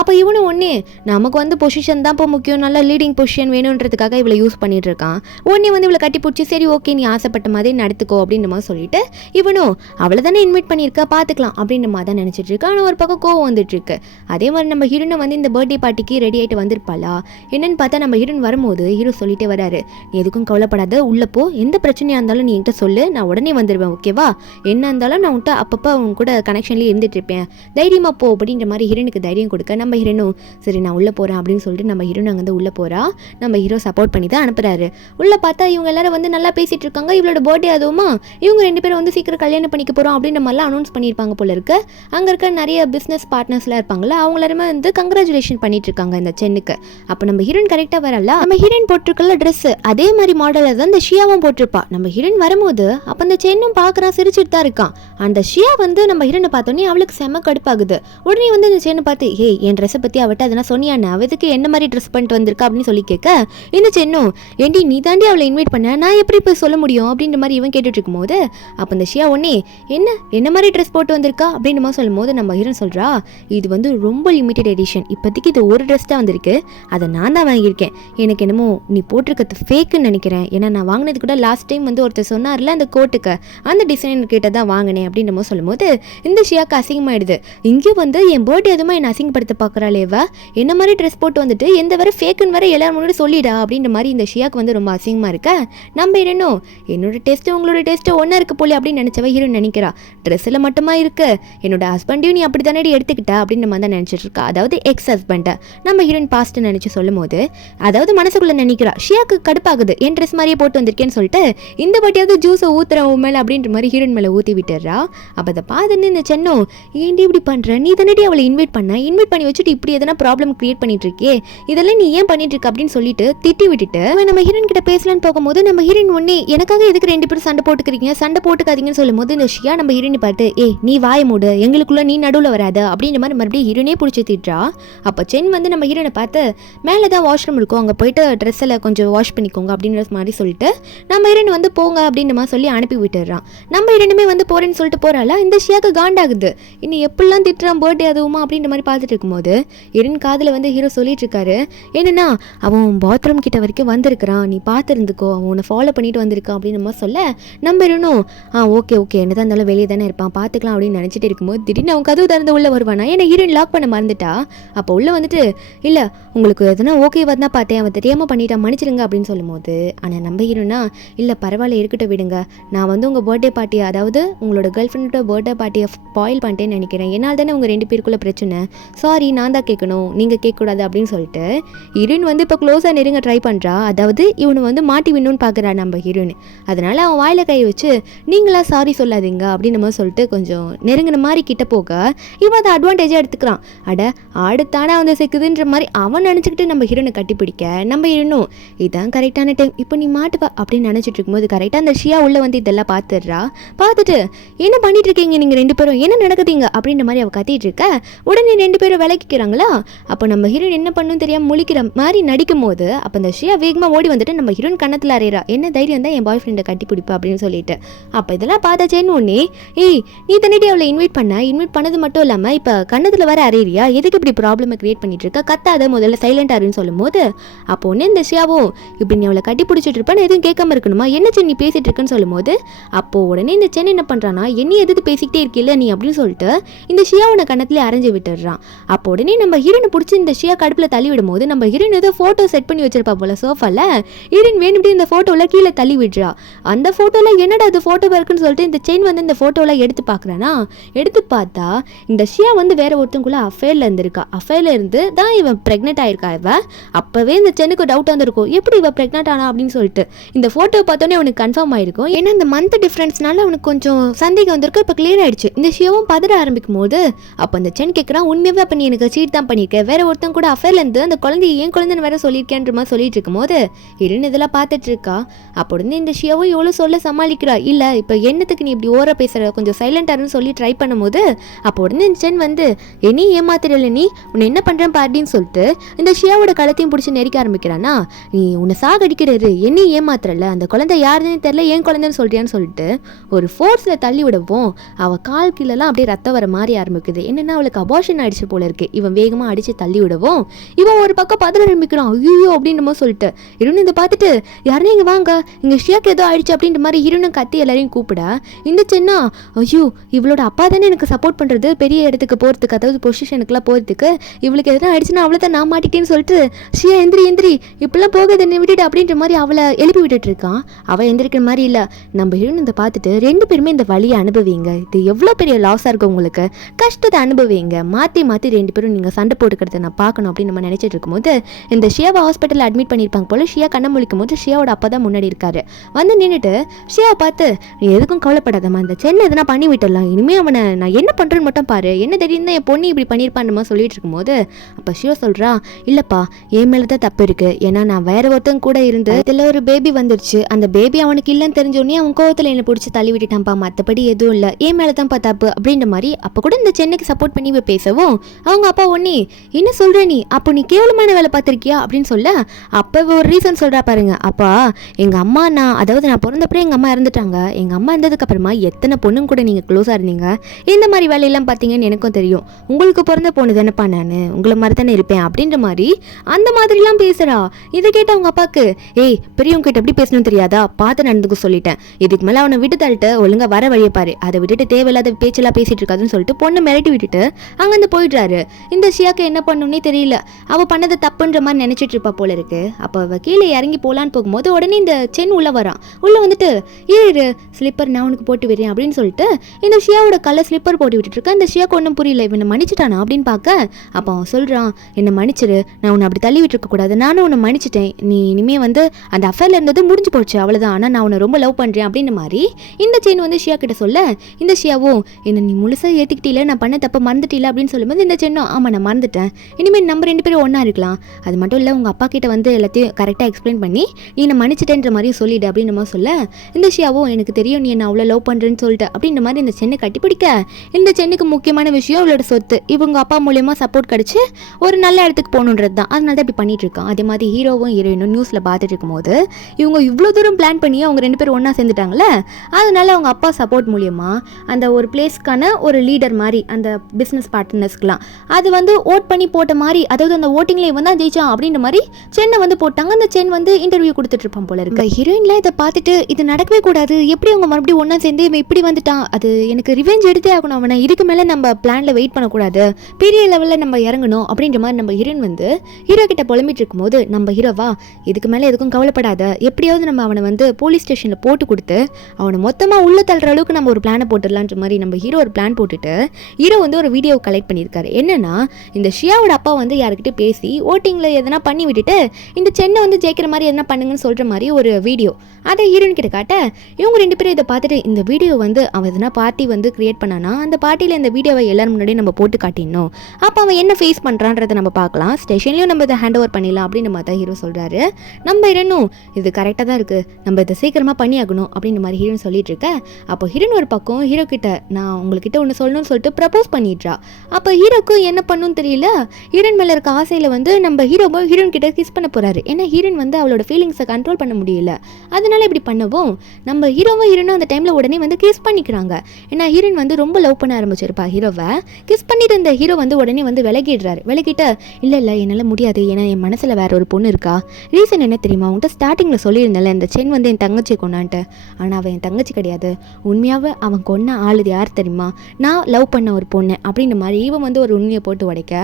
அப்போ இவனும் ஒன்னே நமக்கு வந்து பொசிஷன் தான் இப்போ முக்கியம், நல்ல லீடிங் பொசிஷன் வேணுன்றதுக்காக இவளை யூஸ் பண்ணிட்டு இருக்கான். உடனே வந்து இவளை கட்டி பிடிச்சி சரி ஓகே நீ ஆசைப்பட்ட மாதிரி நடத்துக்கோ அப்படின்ற மாதிரி சொல்லிட்டு இவனும் அவளை தானே இன்வைட் பண்ணியிருக்கா பார்த்துக்கலாம் அப்படின்ற மாதிரி தான் நினச்சிட்டு இருக்கா. ஆனால் ஒரு பக்கம் கோவம் வந்துட்டு இருக்கு. அதே மாதிரி நம்ம ஹீரோனை வந்து இந்த பர்த்டே பார்ட்டிக்கு ரெடி ஆகிட்டு வந்திருப்பாளா என்னன்னு பார்த்தா நம்ம ஹீரோன் வரும்போது ஹீரோ சொல்லிட்டே வராரு, நீ எதுக்கும் கவலைப்படாத, உள்ள போ, எந்த பிரச்சனையாக இருந்தாலும் நீ என்கிட்ட சொல்லு, நான் உடனே வந்துடுவேன், ஓகேவா, என்ன இருந்தாலும் நான் உன்ட்ட அப்பப்போ அவங்க கூட கனெக்ஷன்லேயே இருந்துட்டு இருப்பேன், தைரியமாக போ அப்படின்ற மாதிரி ஹீரோனுக்கு தைரியம் கொடுக்க நம்ம ஹீரோனும் சரி நான் உள்ளே போகிறேன் அப்படின்னு சொல்லிட்டு நம்ம ஹீரோன் அங்கே வந்து உள்ளே போகிறா. நம்ம ஹீரோ சப்போர்ட் பண்ணி தான் அனுப்புறாரு. உள்ள பார்த்தா இவங்க எல்லாரும் வந்து நல்லா பேசிட்டு இருக்காங்க. இவளோட பர்த்டே அதுவுமா இவங்க 2 பேரும் வந்து சீக்கிரம் கல்யாணம் பண்ணிக்க போறோம் அப்படின்ற மாதிரிலாம் அனௌன்ஸ் பண்ணியிருப்பாங்க போல இருக்கு. அங்க இருக்க நிறைய பிசினஸ் பார்ட்னர்ஸ்லாம் இருப்பாங்களா, அவங்க எல்லாருமே வந்து கங்க்ராச்சுலேஷன் பண்ணிட்டு இருக்காங்க இந்த சென்னுக்கு. அப்போ நம்ம ஹீரோயின் கரெக்டா வரல, நம்ம ஹீரோயின் போட்டிருக்கல ட்ரெஸ் அதே மாதிரி மாடலில் தான் இந்த ஷியாவும் போட்டிருப்பா. நம்ம ஹீரோயின் வரும்போது அப்போ அந்த சென்னும் பார்க்குறான், சிரிச்சுட்டு தான் இருக்கான். அந்த ஷியா வந்து நம்ம ஹீரோனை பார்த்தோன்னே அவளுக்கு செம கடுப்பாகுது. உடனே வந்து இந்த சென்னு பார்த்து, ஏய் என் ட்ரெஸ்ஸை பற்றி அவட்ட அதெல்லாம் சொன்னியானே, அவதுக்கு என்ன மாதிரி ட்ரெஸ் பண்ணிட்டு வந்திருக்கா அப்படின்னு சொல்லி கேட்க, இந்த சென்னும் ஏண்டி நீ தாண்டி அவளை இன்வைட் பண்ண, நான் எப்படி போய் சொல்ல முடியும் அப்படின்ற மாதிரி இவன் கேட்டுட்டு இருக்கும்போது அப்போ இந்த ஷியா ஒன்னே என்ன மாதிரி ட்ரெஸ் போட்டு வந்திருக்கா அப்படின்ற மாதிரி சொல்லும் போது நம்ம ஹீரோன் சொல்கிறா, இது வந்து ரொம்ப லிமிடெட் எடிஷன், இப்போதைக்கு இது ஒரு ட்ரெஸ் தான் வந்திருக்கு, அதை நான் தான் வாங்கியிருக்கேன், எனக்கு என்னமோ நீ போட்டிருக்கிறது ஃபேக்குன்னு நினைக்கிறேன், ஏன்னா நான் வாங்கினது கூட லாஸ்ட் டைம் வந்து ஒருத்தர் சொன்னார்ல அந்த கோட்டுக்கு அந்த டிசைனர் கிட்ட தான் வாங்கினேன் அப்படின்ற மாதிரி சொல்லும்போது இந்த ஷியாவுக்கு அசிங்கமாயிடுது. இங்கே வந்து என் பர்த்டே அதுமா என்னை அசிங்கப்படுத்த பார்க்குறாளேவா, என்ன மாதிரி ட்ரெஸ் போட்டு வந்துட்டு எந்த வர ஃபேக்குன்னு வர எல்லாரும் முன்னாடி சொல்லிடா அப்படின்ற மாதிரி இந்த ஷியாவுக்கு வந்து ரொம்ப அசிங்கமாக இருக்க. நம்ம ஹீரோனும் என்னோட டேஸ்ட்டு உங்களோட டேஸ்ட்டு ஒன்றா இருக்க போலே அப்படின்னு நினச்சவ ஹீரோன் நினைக்கிறா, ட்ரெஸ்ஸில் மட்டுமா இருக்கு, என்னோட ஹஸ்பண்டையும் நீ அப்படி தானே எடுத்துக்கிட்டா அப்படின்ற மாதிரி தான் நினச்சிட்டு இருக்கா. அதாவது எக்ஸ் ஹஸ்பண்டை நம்ம ஹீரோயின் பாஸ்ட்டு நினச்சி சொல்லும் போது அதாவது மனசுக்குள்ளே நினைக்கிறா, ஷியாவுக்கு கடுப்பாகுது, என் ட்ரெஸ் மாதிரியே போட்டு வந்திருக்கேன்னு சொல்லிட்டு இந்த வாட்டியாவது ஜூஸை ஊற்றுறேன் உன் மேலே அப்படின்ற மாதிரி ஹீரோயின் மேலே ஊற்றி விட்டுறா. அப்போ அதை பார்த்துன்னு இந்த சென்னும் ஏன்டி இப்படி பண்ணுற, நீ தானே அவளை இன்வைட் பண்ணி வச்சுட்டு இப்படி எதனா ப்ராப்ளம் கிரியேட் பண்ணிட்டு இருக்கே, இதெல்லாம் நீ ஏன் பண்ணிட்டு இருக்க அப்படின்னு சொல்லிட்டு திட்டி விட்டுட்டு நம்ம ஹீரோயின் கிட்ட பேசலான்னு போகும்போது நம்ம ஹீரோயின் ஒன்னே எனக்காக எதுக்கு 2 பேரும் சண்டை போட்டுக்காதீங்கன்னு சொல்லும்போது இந்த ஷியா நம்ம ஹீரோயினை பார்த்து நீ வாய மூடு, எங்களுக்குள்ள நீ நடுவில் வராத அப்படின்ற மாதிரி மறுபடியும் ஹீரோனே பிடிச்சி திட்டுறா. அப்போ சென் வந்து நம்ம ஹீரோனை பார்த்து மேலே தான் வாஷ்ரூம் இருக்கும், அங்கே போயிட்டு ட்ரெஸ் எல்லாம் கொஞ்சம் வாஷ் பண்ணிக்கோங்க அப்படின்ற மாதிரி சொல்லிட்டு நம்ம ஹீரோயின் வந்து போங்க அப்படின்ற மாதிரி சொல்லி அனுப்பி விட்டுறான். நம்ம ஹீரோனுமே வந்து போறேன்னு சொல்லிட்டு போறாளா, இந்த ஷியாக்கு காண்டாகுது, இன்னும் எப்படிலாம் திட்டுறான் பர்த்டே அதுவுமா அப்படின்ற மாதிரி பார்த்துட்டு இருக்கும்போது ஹீரோயின் காதில் வந்து ஹீரோ சொல்லிட்டு இருக்காரு, என்னன்னா அவன் பாத்ரூம் கிட்ட வரைக்கும் வந்திருக்கிறான், நீ பார்த்துருந்துக்கோ, அவன் உன்னை ஃபாலோ பண்ணிட்டு வந்திருக்கான் அப்படின்னு நம்ம சொல்ல நம்ம இருணும் ஓகே என்னதான் இருந்தாலும் வெளியே தானே இருப்பான் பார்த்துக்கலாம் அப்படின்னு நினச்சிட்டு இருக்கும்போது திடீர்னு அவன் கதவு திறந்து உள்ளே வருவானா, ஏன்னா ஹீரோயின் லாக் பண்ண மறந்துட்டா. அப்போ உள்ளே வந்துட்டு இல்லை உங்களுக்கு எதுனா ஓகேவா தான் பார்த்தேன், அவன் தெரியாமல் பண்ணிட்டான் மன்னிச்சிருங்க அப்படின்னு சொல்லும்போது ஆனால் நம்ம ஹீரோனா இல்லை பரவாயில்ல இருக்கட்டும் விடுங்க, நான் வந்து உங்கள் பர்த்டே பார்ட்டியை அதாவது உங்களோட கேர்ள் ஃப்ரெண்டோட பர்த்டே பார்ட்டியை ஸ்பாயில் பண்ணிட்டேன்னு நினைக்கிறேன், என்னால் தானே உங்கள் 2 பேருக்குள்ள பிரச்சனை, சாரி நான் தான் கேட்கணும் நீங்கள் கேட்கக்கூடாது அப்படின்னு சொல்லிட்டு ஹீரோயின் வந்து இப்போ க்ளோஸாக நெருங்க ட்ரை பண்ணுறா. அதாவது இவனை வந்து மாட்டி விடணும்னு பார்க்குறா நம்ம ஹீரோயின். அதனால அவன் வாயில் கை வச்சு நீங்களா சாரி சொல்லாதீங்க அப்படின்னு நம்ம சொல்லிட்டு கொஞ்சம் நெருங்கின மாதிரி கிட்ட போக இவன் அதை அட்வான்டேஜாக எடுத்துக்கிறான். ஆடுத்தானே வந்து செக்குதுன்ற மாதிரி அவன் நினச்சிக்கிட்டு நம்ம ஹீரோனை கட்டி பிடிக்க நம்ம ஹீரோனும் இதான் கரெக்டான டைம் இப்போ நீ மாட்டுவா அப்படின்னு நினச்சிட்டு இருக்கும்போது கரெக்டாக அந்த ஷியா உள்ளே வந்து இதெல்லாம் பார்த்துட்டு என்ன பண்ணிட்டு இருக்கீங்க நீங்கள் 2 பேரும் என்ன நடக்குதுங்க அப்படின்ற மாதிரி அவள் கத்திட்டு இருக்க. உடனே 2 பேரும் விளக்கிக்கிறாங்களா. அப்போ நம்ம ஹீரோயின் என்ன பண்ணணும் தெரியாமல் முழிக்கிற மாதிரி நடிக்கும் போது அப்போ அந்த ஷியா வேகமாக ஓடி வந்துட்டு நம்ம ஹீரோயின் கண்ணத்தில் அறையிறா, என்ன தைரியம் தான் என் பாய் ஃப்ரெண்டை கட்டி பிடிப்பா அப்படின்னு சொல்லிட்டு. அப்போ இதெல்லாம் பார்த்தாச்சேன்னு ஒன்னே நீ தண்ணிட்டு அவளை இன்வைட் பண்ணது மட்டும் இல்லாமல் இப்போ கண்ணத்தில் வர அறையிறியா, எதுக்கு இப்படி ப்ராப்ளமை கிரியேட் பண்ணிட்டு இருக்க, கத்தாத முதல்ல சைலண்டாக இருன்னு சொல்லும் போது அப்போ ஒன்று இந்த ஷியாவும் இப்படி நீ அவளை கட்டி பிடிச்சிட்டு இருப்பான்னு எதுவும் கேட்காம இருக்கணுமா, என்ன சென்னி பேசிட்டு இருக்குன்னு சொல்லும் போது அப்போ உடனே இந்த சென்னை என்ன பண்ணுறான்னா என்ன எதுக்கு பேசிக்கிட்டே இருக்கில்ல நீ அப்படின்னு சொல்லிட்டு இந்த ஷியாவோட கண்ணத்துல அரைஞ்சு விட்டுடுறான். அப்போ உடனே நம்ம ஹீரோனை பிடிச்சி இந்த ஷியா கடுப்பில் தள்ளி விடும் போது நம்ம ஹீரோயின் ஏதோ ஃபோட்டோ செட் பண்ணி வச்சிருப்பா போல போல சோஃபால ஹீரோயின் வேணும்ட்டு இந்த ஃபோட்டோவில் கீழே தள்ளி விடுறா. அந்த ஃபோட்டோவில் என்னடா அது ஃபோட்டோவாக இருக்குன்னு சொல்லிட்டு இந்த செயின் வந்து இந்த ஃபோட்டோவில் எடுத்து பார்க்குறானா. எடுத்து பார்த்தா இந்த ஷியா வந்து வேற ஒருத்தவங்குள்ள அஃபேரில் இருந்திருக்கா. அஃபேரில் இருந்து தான் இவன் ப்ரெக்னென்ட் ஆயிருக்கா. இவன் அப்போவே இந்த சென்னுக்கு டவுட் வந்திருக்கும், எப்படி இவன் ப்ரெக்னென்ட் ஆனா அப்படின்னு சொல்லிட்டு. இந்த ஃபோட்டோ பார்த்தோன்னே அவனுக்கு கன்ஃபார்ம் ஆயிருக்கும். ஏன்னா இந்த மந்த் டிஃப்ரென்ஸ்னால அவனுக்கு கொஞ்சம் சந்தேகம் வந்திருக்கு. இப்போ கிளியர் ஆயிடுச்சு. இந்த ஷியாவும் பதற ஆரம்பிக்கும் போது அப்போ அந்த சென் கேட்குறான், உண்மையாவே அப்போ நீ எனக்கு சீட் தான் பண்ணியிருக்கேன், வேற ஒருத்தன் கூட அஃபேர்ல இருந்து அந்த குழந்தைய ஏன் குழந்தைன்னு வேற சொல்லியிருக்கேன்ற மாதிரி சொல்லிட்டு இருக்கும் போது ஹீரோயின் இதெல்லாம் பார்த்துட்டு இருக்கா. அப்போ வந்து இந்த ஷியாவும் எவ்வளோ சொல்ல சமாளிக்கிறா. இல்லை இப்போ என்னத்துக்கு நீ இப்படி ஓர பேசுற, கொஞ்சம் சைலண்டாருன்னு சொல்லி ட்ரை பண்ணும்போது அப்போ உடனே இந்த சென் வந்து நீ ஏமாத்திரல, நீ உன்னை என்ன பண்ணுறேன் பாருன்னு சொல்லிட்டு இந்த ஷியாவோட கழுத்தையும் பிடிச்சி நெரிக்க ஆரம்பிக்கிறானா. நீ உன்னை சாகடிக்கிறாரு, என்னையும் ஏமாத்திரல, அந்த குழந்தை யாருன்னு தெரியல, ஏன் குழந்தைன்னு சொல்றியான்னு சொல்லிட்டு ஒரு ஃபோர்ஸில் தள்ளி விடவும் அவள் கால் கீழெல்லாம் அப்படியே ரத்தம் வர மாதிரி ஆரம்பிக்குது. என்னன்னா அவளுக்கு அபார்ஷன் ஆயிடுச்சு போல இருக்கு. இவன் வேகமாக அடித்து தள்ளி விடவும் இவன் ஒரு பக்கம் பதற ஆரம்பிக்கிறான். ஐயோ அப்படின்னு சொல்லிட்டு ஹீரோயின் இதை பார்த்துட்டு யாருன்னு இங்கே வாங்க, இங்கே ஷியாக்கு ஏதோ ஆயிடுச்சு அப்படின்ற மாதிரி ஹீரோயின் கத்தி எல்லாரையும் கூப்பிட இந்த சென்னா ஐயோ இவளோட அப்பா தானே எனக்கு சப்போர்ட் பண்ணுறது பெரிய இடத்துக்கு போகிறதுக்கு, அதாவது பொசிஷனுக்குலாம் போகிறதுக்கு, இவளுக்கு எதனா ஆயிடுச்சுன்னா அவளை தான் நான் மாட்டிட்டேன்னு சொல்லிட்டு ஷியா எந்திரி இப்படிலாம் போகாத என்னை விட்டுட்டு அப்படின்ற மாதிரி அவளை எழுப்பி விட்டுட்டு இருக்கான். அவள் எந்திரிக்கிற மாதிரி இல்லை. நம்ம ஹீரோயின் இதை பார்த்துட்டு ரெண்டு பேருமே இந்த வழியை அனுபவிங்க, இது எவ்வளோ பெரிய லாஸாக இருக்கும் உங்களுக்கு, கஷ்டத்தை அனுபவிங்க, மாற்றி ரெண்டு பேரும் நீங்கள் சண்டை போட்டுக்கிறத நான் பார்க்கணும் அப்படின்னு நம்ம நினச்சிட்டு இருக்கும்போது இந்த ஷியாவை ஹாஸ்பிட்டலில் அட்மிட் பண்ணியிருப்பாங்க போல. ஷியா கண்ணை முழிக்கும் போது ஷியாவோட அப்பா தான் முன்னாடி இருக்காரு. வந்து நின்றுட்டு ஷியாவை பார்த்து நீ எதுக்கும் கவலைப்படாதம்மா, இந்த சென்னை எதுனா பண்ணி விட்டுடலாம், இனிமேல் அவனை நான் என்ன பண்ணுறேன்னு மட்டும் பாரு, என்ன தெரியும் என் பொண்ணு இப்படி பண்ணியிருப்பான்னு சொல்லிட்டு இருக்கும்போது அப்போ ஷியா சொல்கிறா, இல்லைப்பா என் மேலே தான் தப்பு இருக்குது, ஏன்னா நான் வேற ஒருத்தங்க கூட இருந்து இதில் ஒரு பேபி வந்துருச்சு, அந்த பேபி அவனுக்கு இல்லைன்னு தெரிஞ்சோடனே அவன் கோவத்தில் என்னை பிடிச்சி தள்ளி விட்டுட்டான்ப்பா, மற்றபடி எதுவும் இல்லை, என் மேலே தான்ப்பா தப்பு அப்படின்ற மாதிரி அப்போ கூட இந்த சென்னைக்கு சப்போர்ட் பண்ணி பேசவும் அவங்க அப்பா ஒன்னே என்ன சொல்கிற நீ, அப்போ நீ கேவலமான வேலை பார்த்துருக்கியா அப்படின்னு சொல்ல அப்போ ஒரு ரீசன் சொல்கிறா பாருங்க. அப்பா எங்கள் அம்மா அதாவது நான் பிறந்தப்பறம் எங்கள் அம்மா இறந்துட்டாங்க, எங்கள் அம்மா இருந்ததுக்கு அப்புறமா எத்தனை பொண்ணுங்க கூட நீங்கள் க்ளோஸாக இருந்தீங்க, இந்த மாதிரி வேலையெல்லாம் பார்த்தீங்கன்னு எனக்கும் தெரியும், உங்களுக்கு பிறந்த பொண்ணு தானேப்பா, நான் உங்களை மாதிரி தானே இருப்பேன் அப்படின்ற மாதிரி அந்த மாதிரிலாம் பேசுகிறா. இதை கேட்ட அவங்க அப்பாவுக்கு ஏய் பெரியவங்க கிட்ட எப்படி பேசணும்னு தெரியாதா, பார்த்து நடந்துக்க சொல்லிட்டேன், இதுக்கு மேலே அவனை விட்டு தள்ளிட்டு ஒழுங்கா வர வழியை பாரு, அதை விட்டுட்டு தேவையில்லாத பேச்செல்லாம் பேசிட்டு இருக்காதுன்னு சொல்லிட்டு பொண்ணு மிரட்டி விட்டுட்டு அங்கேருந்து போயிடுறாரு. இந்த ஷியாக்கு என்ன பண்ணணும்னே தெரியல, அவள் பண்ணது தப்புன்ற மாதிரி நினச்சிட்டு இருப்பா போல இருக்கு. அப்போ அவள் கீழே இறங்கி போகலான்னு போகும்போது உடனே இந்த சென் உள்ளே வரான். உள்ளே வந்துட்டு இரு ஸ்லிப்பர் நான் உனக்கு போட்டு வரேன் அப்படின்னு சொல்லிட்டு இந்த ஷியாவோட கலர் ஸ்லிப்பர் போட்டு விட்டுட்டு இருக்கேன். இந்த ஷியாக்கு ஒன்றும் புரியல, இவனை மன்னிச்சிட்டானா அப்படின்னு பார்க்க அப்போ அவன் சொல்கிறான், என்னை மன்னிச்சிரு, நான் உன்னை அப்படி தள்ளி விட்டுருக்க கூடாது, நானும் உன்னை மன்னிச்சிட்டேன், நீ இனிமேல் வந்து அந்த அஃபேரில் இருந்தது முடிஞ்சு போச்சு அவ்வளோதான், ஆனால் நான் உன்னை ரொம்ப லவ் பண்ணுறேன் அப்படின்ற மாதிரி இந்த செயின் வந்து ஷியா கிட்ட சொல்ல இந்த ஷியாவும் என்னை நீ முழுசாக ஏற்றிக்கிட்டீல, நான் பண்ண தப்ப மறந்துட்டீல அப்படின்னு சொல்லும்போது இந்த சென்னும் ஆமாம் நான் மறந்துட்டேன், இனிமேல் நம்ம ரெண்டு பேரும் ஒன்றா இருக்கலாம், அது மட்டும் இல்லை உங்கள் அப்பா கிட்ட வந்து எல்லாத்தையும் கரெக்டாக எக்ஸ்பிளைன் பண்ணி நீ என்னை மன்னிச்சிட்டேன்ற மாதிரியும் சொல்லிடு அப்படின்னு நம்ம சொல்ல இந்த ஷியாவும் எனக்கு தெரியும் நீ என்ன அவ்வளோ லவ் பண்ணுறேன்னு சொல்லிட்டு அப்படின்ற மாதிரி இந்த சென்னை கட்டிப்பிடிக்க இந்த சென்னுக்கு முக்கியமான விஷயம் இவளோட சொத்து, இவங்க அப்பா மூலியமாக சப்போர்ட் கிடச்சி ஒரு நல்ல இடத்துக்கு போகணுன்றது தான், அதனால தான் இப்படி பண்ணிட்டு இருக்கான். அதே மாதிரி ஹீரோவும் ஹீரோயினும் நியூஸில் பார்த்துட்டு இருக்கும்போது இவங்க இவ்வளோ தூரம் பிளான் பண்ணி அவங்க ரெண்டு பேரும் ஒன்றா சேர்ந்துட்டாங்களே, அதனால அவங்க அப்பா சப்போர்ட் மூலியமாக அந்த ஒரு பிளேஸ்க்கான ஒரு லீடர் மாதிரி அந்த பிஸ்னஸ் பார்ட்னர்ஸ்க்குலாம் அது வந்து ஓட் பண்ணி போட்ட மாதிரி, அதாவது அந்த ஓட்டிங்ல இவன் தான் ஜெயிச்சான் அப்படின்ற மாதிரி சென்னை வந்து போட்டாங்க. அந்த சென் வந்து இன்டர்வியூ கொடுத்துட்டு இருப்பான் போல இருக்கு. ஹீரோயின்ல இதை பார்த்துட்டு இது நடக்கவே கூடாது, எப்படி அவங்க மறுபடியும் ஒன்றா சேர்ந்து இவன் இப்படி வந்துட்டான், அது எனக்கு ரிவெஞ்ச் எடுத்தே ஆகணும், அவனை இதுக்கு மேலே நம்ம பிளான்ல வெயிட் பண்ணக்கூடாது, பெரிய லெவலில் நம்ம இறங்கணும் அப்படின்ற மாதிரி நம்ம ஹீரோயின் வந்து ஹீரோ கிட்ட புலம்பிட்டு இருக்கும்போது நம்ம ஹீரோவா இதுக்கு மேலே எதுக்கும் கவலைப்படாத, எப்படியாவது நம்ம அவனை வந்து போலீஸ் ஸ்டேஷனில் போட்டு கொடுத்து அவனை மொத்தமாக உள்ள தள்ளுற அளவுக்கு நம்ம ஒரு பிளானை போட்டுடலான்ற மாதிரி நம்ம ஹீரோ ஒரு பிளான் போட்டுட்டு ஹீரோ வந்து ஒரு வீடியோ கலெக்ட் பண்ணியிருக்காரு. என்னன்னா இந்த ஷியாவோட அப்பா வந்து யாருக்கிட்ட பேசி ஓட்டிங்கில் எதனா பண்ணி விட்டுட்டு இந்த சென்னை வந்து ஜெயிக்கிற மாதிரி எதனா பண்ணுங்கன்னு சொல்கிற மாதிரி ஒரு வீடியோ அதை ஹீரோயின் கிட்ட காட்ட இவங்க ரெண்டு பேரும் இதை பார்த்துட்டு இந்த வீடியோ வந்து அவன் எதனா பார்ட்டி வந்து கிரியேட் பண்ணானா அந்த பார்ட்டியில் இந்த வீடியோவை எல்லாரும் முன்னாடி நம்ம போட்டு காட்டிடணும், அப்போ அவன் என்ன ஃபேஸ் பண்ணுறான்றதை நம்ம பார்க்கலாம், ஸ்டேஷன்லையும் நம்ம இதை ஹேண்ட் ஓவர் பண்ணிடலாம் அப்படின்னு மாதிரி தான் ஹீரோ சொல்கிறாரு. நம்ம ஹீரோனும் இது கரெக்டாக தான் இருக்குது, நம்ம இதை சீக்கிரமாக பண்ணி ஆகணும் அப்படின்ற மாதிரி ஹீரோன் சொல்லிட்டு இருக்க அப்போ ஹீரோன் ஒரு பக்கம் ஹீரோ கிட்ட நான் உங்ககிட்ட ஒன்று சொல்லணும்னு சொல்லிட்டு ப்ரப்போஸ் பண்ணிடுறா. அப்போ ஹீரோக்கு என்ன பண்ணுன்னு தெரியல, ஹீரோயின் மேலே இருக்க ஆசையில் வந்து நம்ம ஹீரோயின் கிட்ட கிஸ் பண்ண போகிறாரு. ஏன்னா ஹீரோயின் வந்து அவளோட ஃபீலிங்ஸை கண்ட்ரோல் பண்ண முடியல, அதனால இப்படி பண்ணவும் நம்ம ஹீரோனும் அந்த டைமில் உடனே வந்து கிஸ் பண்ணிக்கிறாங்க. ஏன்னா ஹீரோயின் வந்து ரொம்ப லவ் பண்ண ஆரம்பிச்சிருப்பா ஹீரோவை. கிஸ் பண்ணிட்டு இந்த ஹீரோ வந்து உடனே வந்து விலகிடுறாரு. விலகிட்டு இல்லை என்னால் முடியாது, ஏன்னா என் மனசில் வேற ஒரு பொண்ணு இருக்கா, ரீசன் என்ன தெரியுமா, உங்கள்கிட்ட ஸ்டார்டிங்கில் சொல்லியிருந்தேன்ல இந்த சென் வந்து என் தங்கச்சி கொண்டான்ட்டு, ஆனால் அவன் என் தங்கச்சி கிடையாது, உண்மையாகவே அவன் கொன்ன ஆளுது யார் தெரியுமா, நான் லவ் பண்ண ஒரு பொண்ணு அப்படின்ற மாதிரி இவன் வந்து ஒரு உண்மையை போட்டு உடைக்க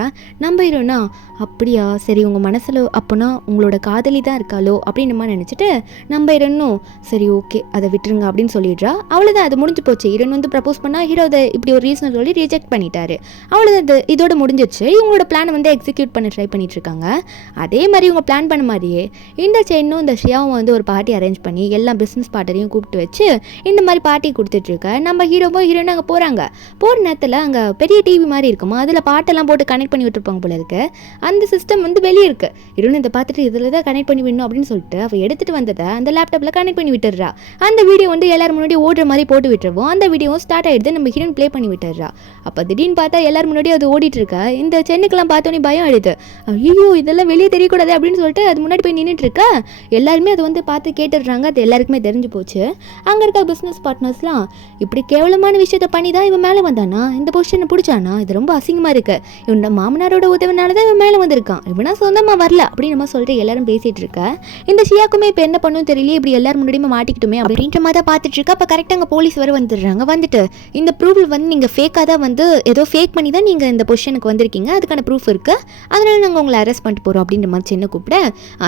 நம்ம ஹீரோனா அப்படியா சரி உங்கள் மனசில் அப்போனா அவங்களோட காதலி தான் இருக்காளோ அப்படின்னு நம்ம நினச்சிட்டு நம்ம ஹீரோனும் சரி ஓகே அதை விட்டுருங்க அப்படின்னு சொல்லிடுறா. அவ்வளோதான், அது முடிஞ்சு போச்சு. ஹீரோன் வந்து ப்ரப்போஸ் பண்ணால் ஹீரோ அதை இப்படி ஒரு ரீசன் சொல்லி ரிஜெக்ட் பண்ணிட்டாரு. அவ்வளோதான், இது இதோட முடிஞ்சிச்சு. இவங்களோட பிளான் வந்து எக்ஸிக்யூட் பண்ண ட்ரை பண்ணிட்டு இருக்காங்க. அதே மாதிரி இவங்க பிளான் பண்ண மாதிரியே இந்த சென்னும் இந்த ஷியாவும் வந்து ஒரு பார்ட்டி அரேஞ்ச் பண்ணி எல்லா பிஸ்னஸ் பார்ட்டரையும் கூப்பிட்டு வச்சு இந்த மாதிரி பார்ட்டி கொடுத்துட்ருக்க. நம்ம ஹீரோவும் ஹீரோயின் அங்கே போகிறாங்க. போகிற நேரத்தில் அங்கே பெரிய டிவி மாதிரி இருக்குமா, அதில் பாட்டெல்லாம் போட்டு கனெக்ட் பண்ணி விட்டுருப்பாங்க போல இருக்கு. அந்த சிஸ்டம் வந்து வெளியே இருக்குது. ஹீரோயின் இதை பார்த்துட்டு இதில் தான் கனெக்ட் பண்ணி விடணும் அப்படின்னு சொல்லிட்டு அவள் எடுத்துகிட்டு வந்ததை அந்த லேப்டாப்பில் கனெக்ட் பண்ணி விட்டுறா. அந்த வீடியோ வந்து எல்லாரும் முன்னாடி ஓடுற மாதிரி போட்டு விட்டுருவோம். அந்த வீடியோவும் ஸ்டார்ட் ஆகிடுது. நம்ம ஹீரோயின் ப்ளே பண்ணி விட்டுறா. அப்போ திடீர்னு பார்த்தா எல்லாரும் முன்னாடி அது ஓடிட்டு இருக்கா. இந்த சென்னுக்கெல்லாம் பார்த்தோன்னே பயம் ஆயிடுது. ஐயோ இதெல்லாம் வெளியே தெரியக்கூடாது அப்படின்னு சொல்லிட்டு அது முன்னாடி போய் நின்றுட்டு இருக்கா. எல்லாருமே அதை வந்து பார்த்து கேட்டுடுறாங்க. அது எல்லாருக்குமே தெரிஞ்சு போச்சு. அங்கே இருக்க பிஸ்னஸ் பார்ட்னர்ஸ்லாம் இப்படி கேவலமான விஷயத்த பண்ணி தான் இவன் மேலே வந்தானா, இந்த பொசிஷனை பிடிச்சானா, இது ரொம்ப அசிங்கமாக இருக்கு, இவனோட மாமனாரோட உதவினால தான் இவன் மேலே வந்திருக்கான், இவனா சொந்தமாக வரல அப்படின்னு நம்ம சொல்லிட்டு எல்லாரும் பேசிகிட்டு இருக்க. இந்த ஷியாக்குமே இப்போ என்ன பண்ணும் தெரியல, இப்படி எல்லாரும் முன்னாடியுமே மாட்டிக்கிட்டுமே அப்படின்ற மாதிரி பார்த்துட்டு இருக்கா. அப்போ கரெக்டாக அங்கே போலீஸ் வர வந்துடுறாங்க. வந்துட்டு இந்த ப்ரூஃப் வந்து நீங்கள் ஃபேக்காக தான் வந்து ஏதோ ஃபேக் பண்ணி தான் நீங்கள் இந்த பொசிஷனுக்கு வந்திருக்கீங்க, அதுக்கான ப்ரூஃப் இருக்குது, அதனால நாங்கள் உங்களை அரெஸ்ட் பண்ணிட்டு போகிறோம் அப்படின்ற மாதிரி சென்னை கூப்பிட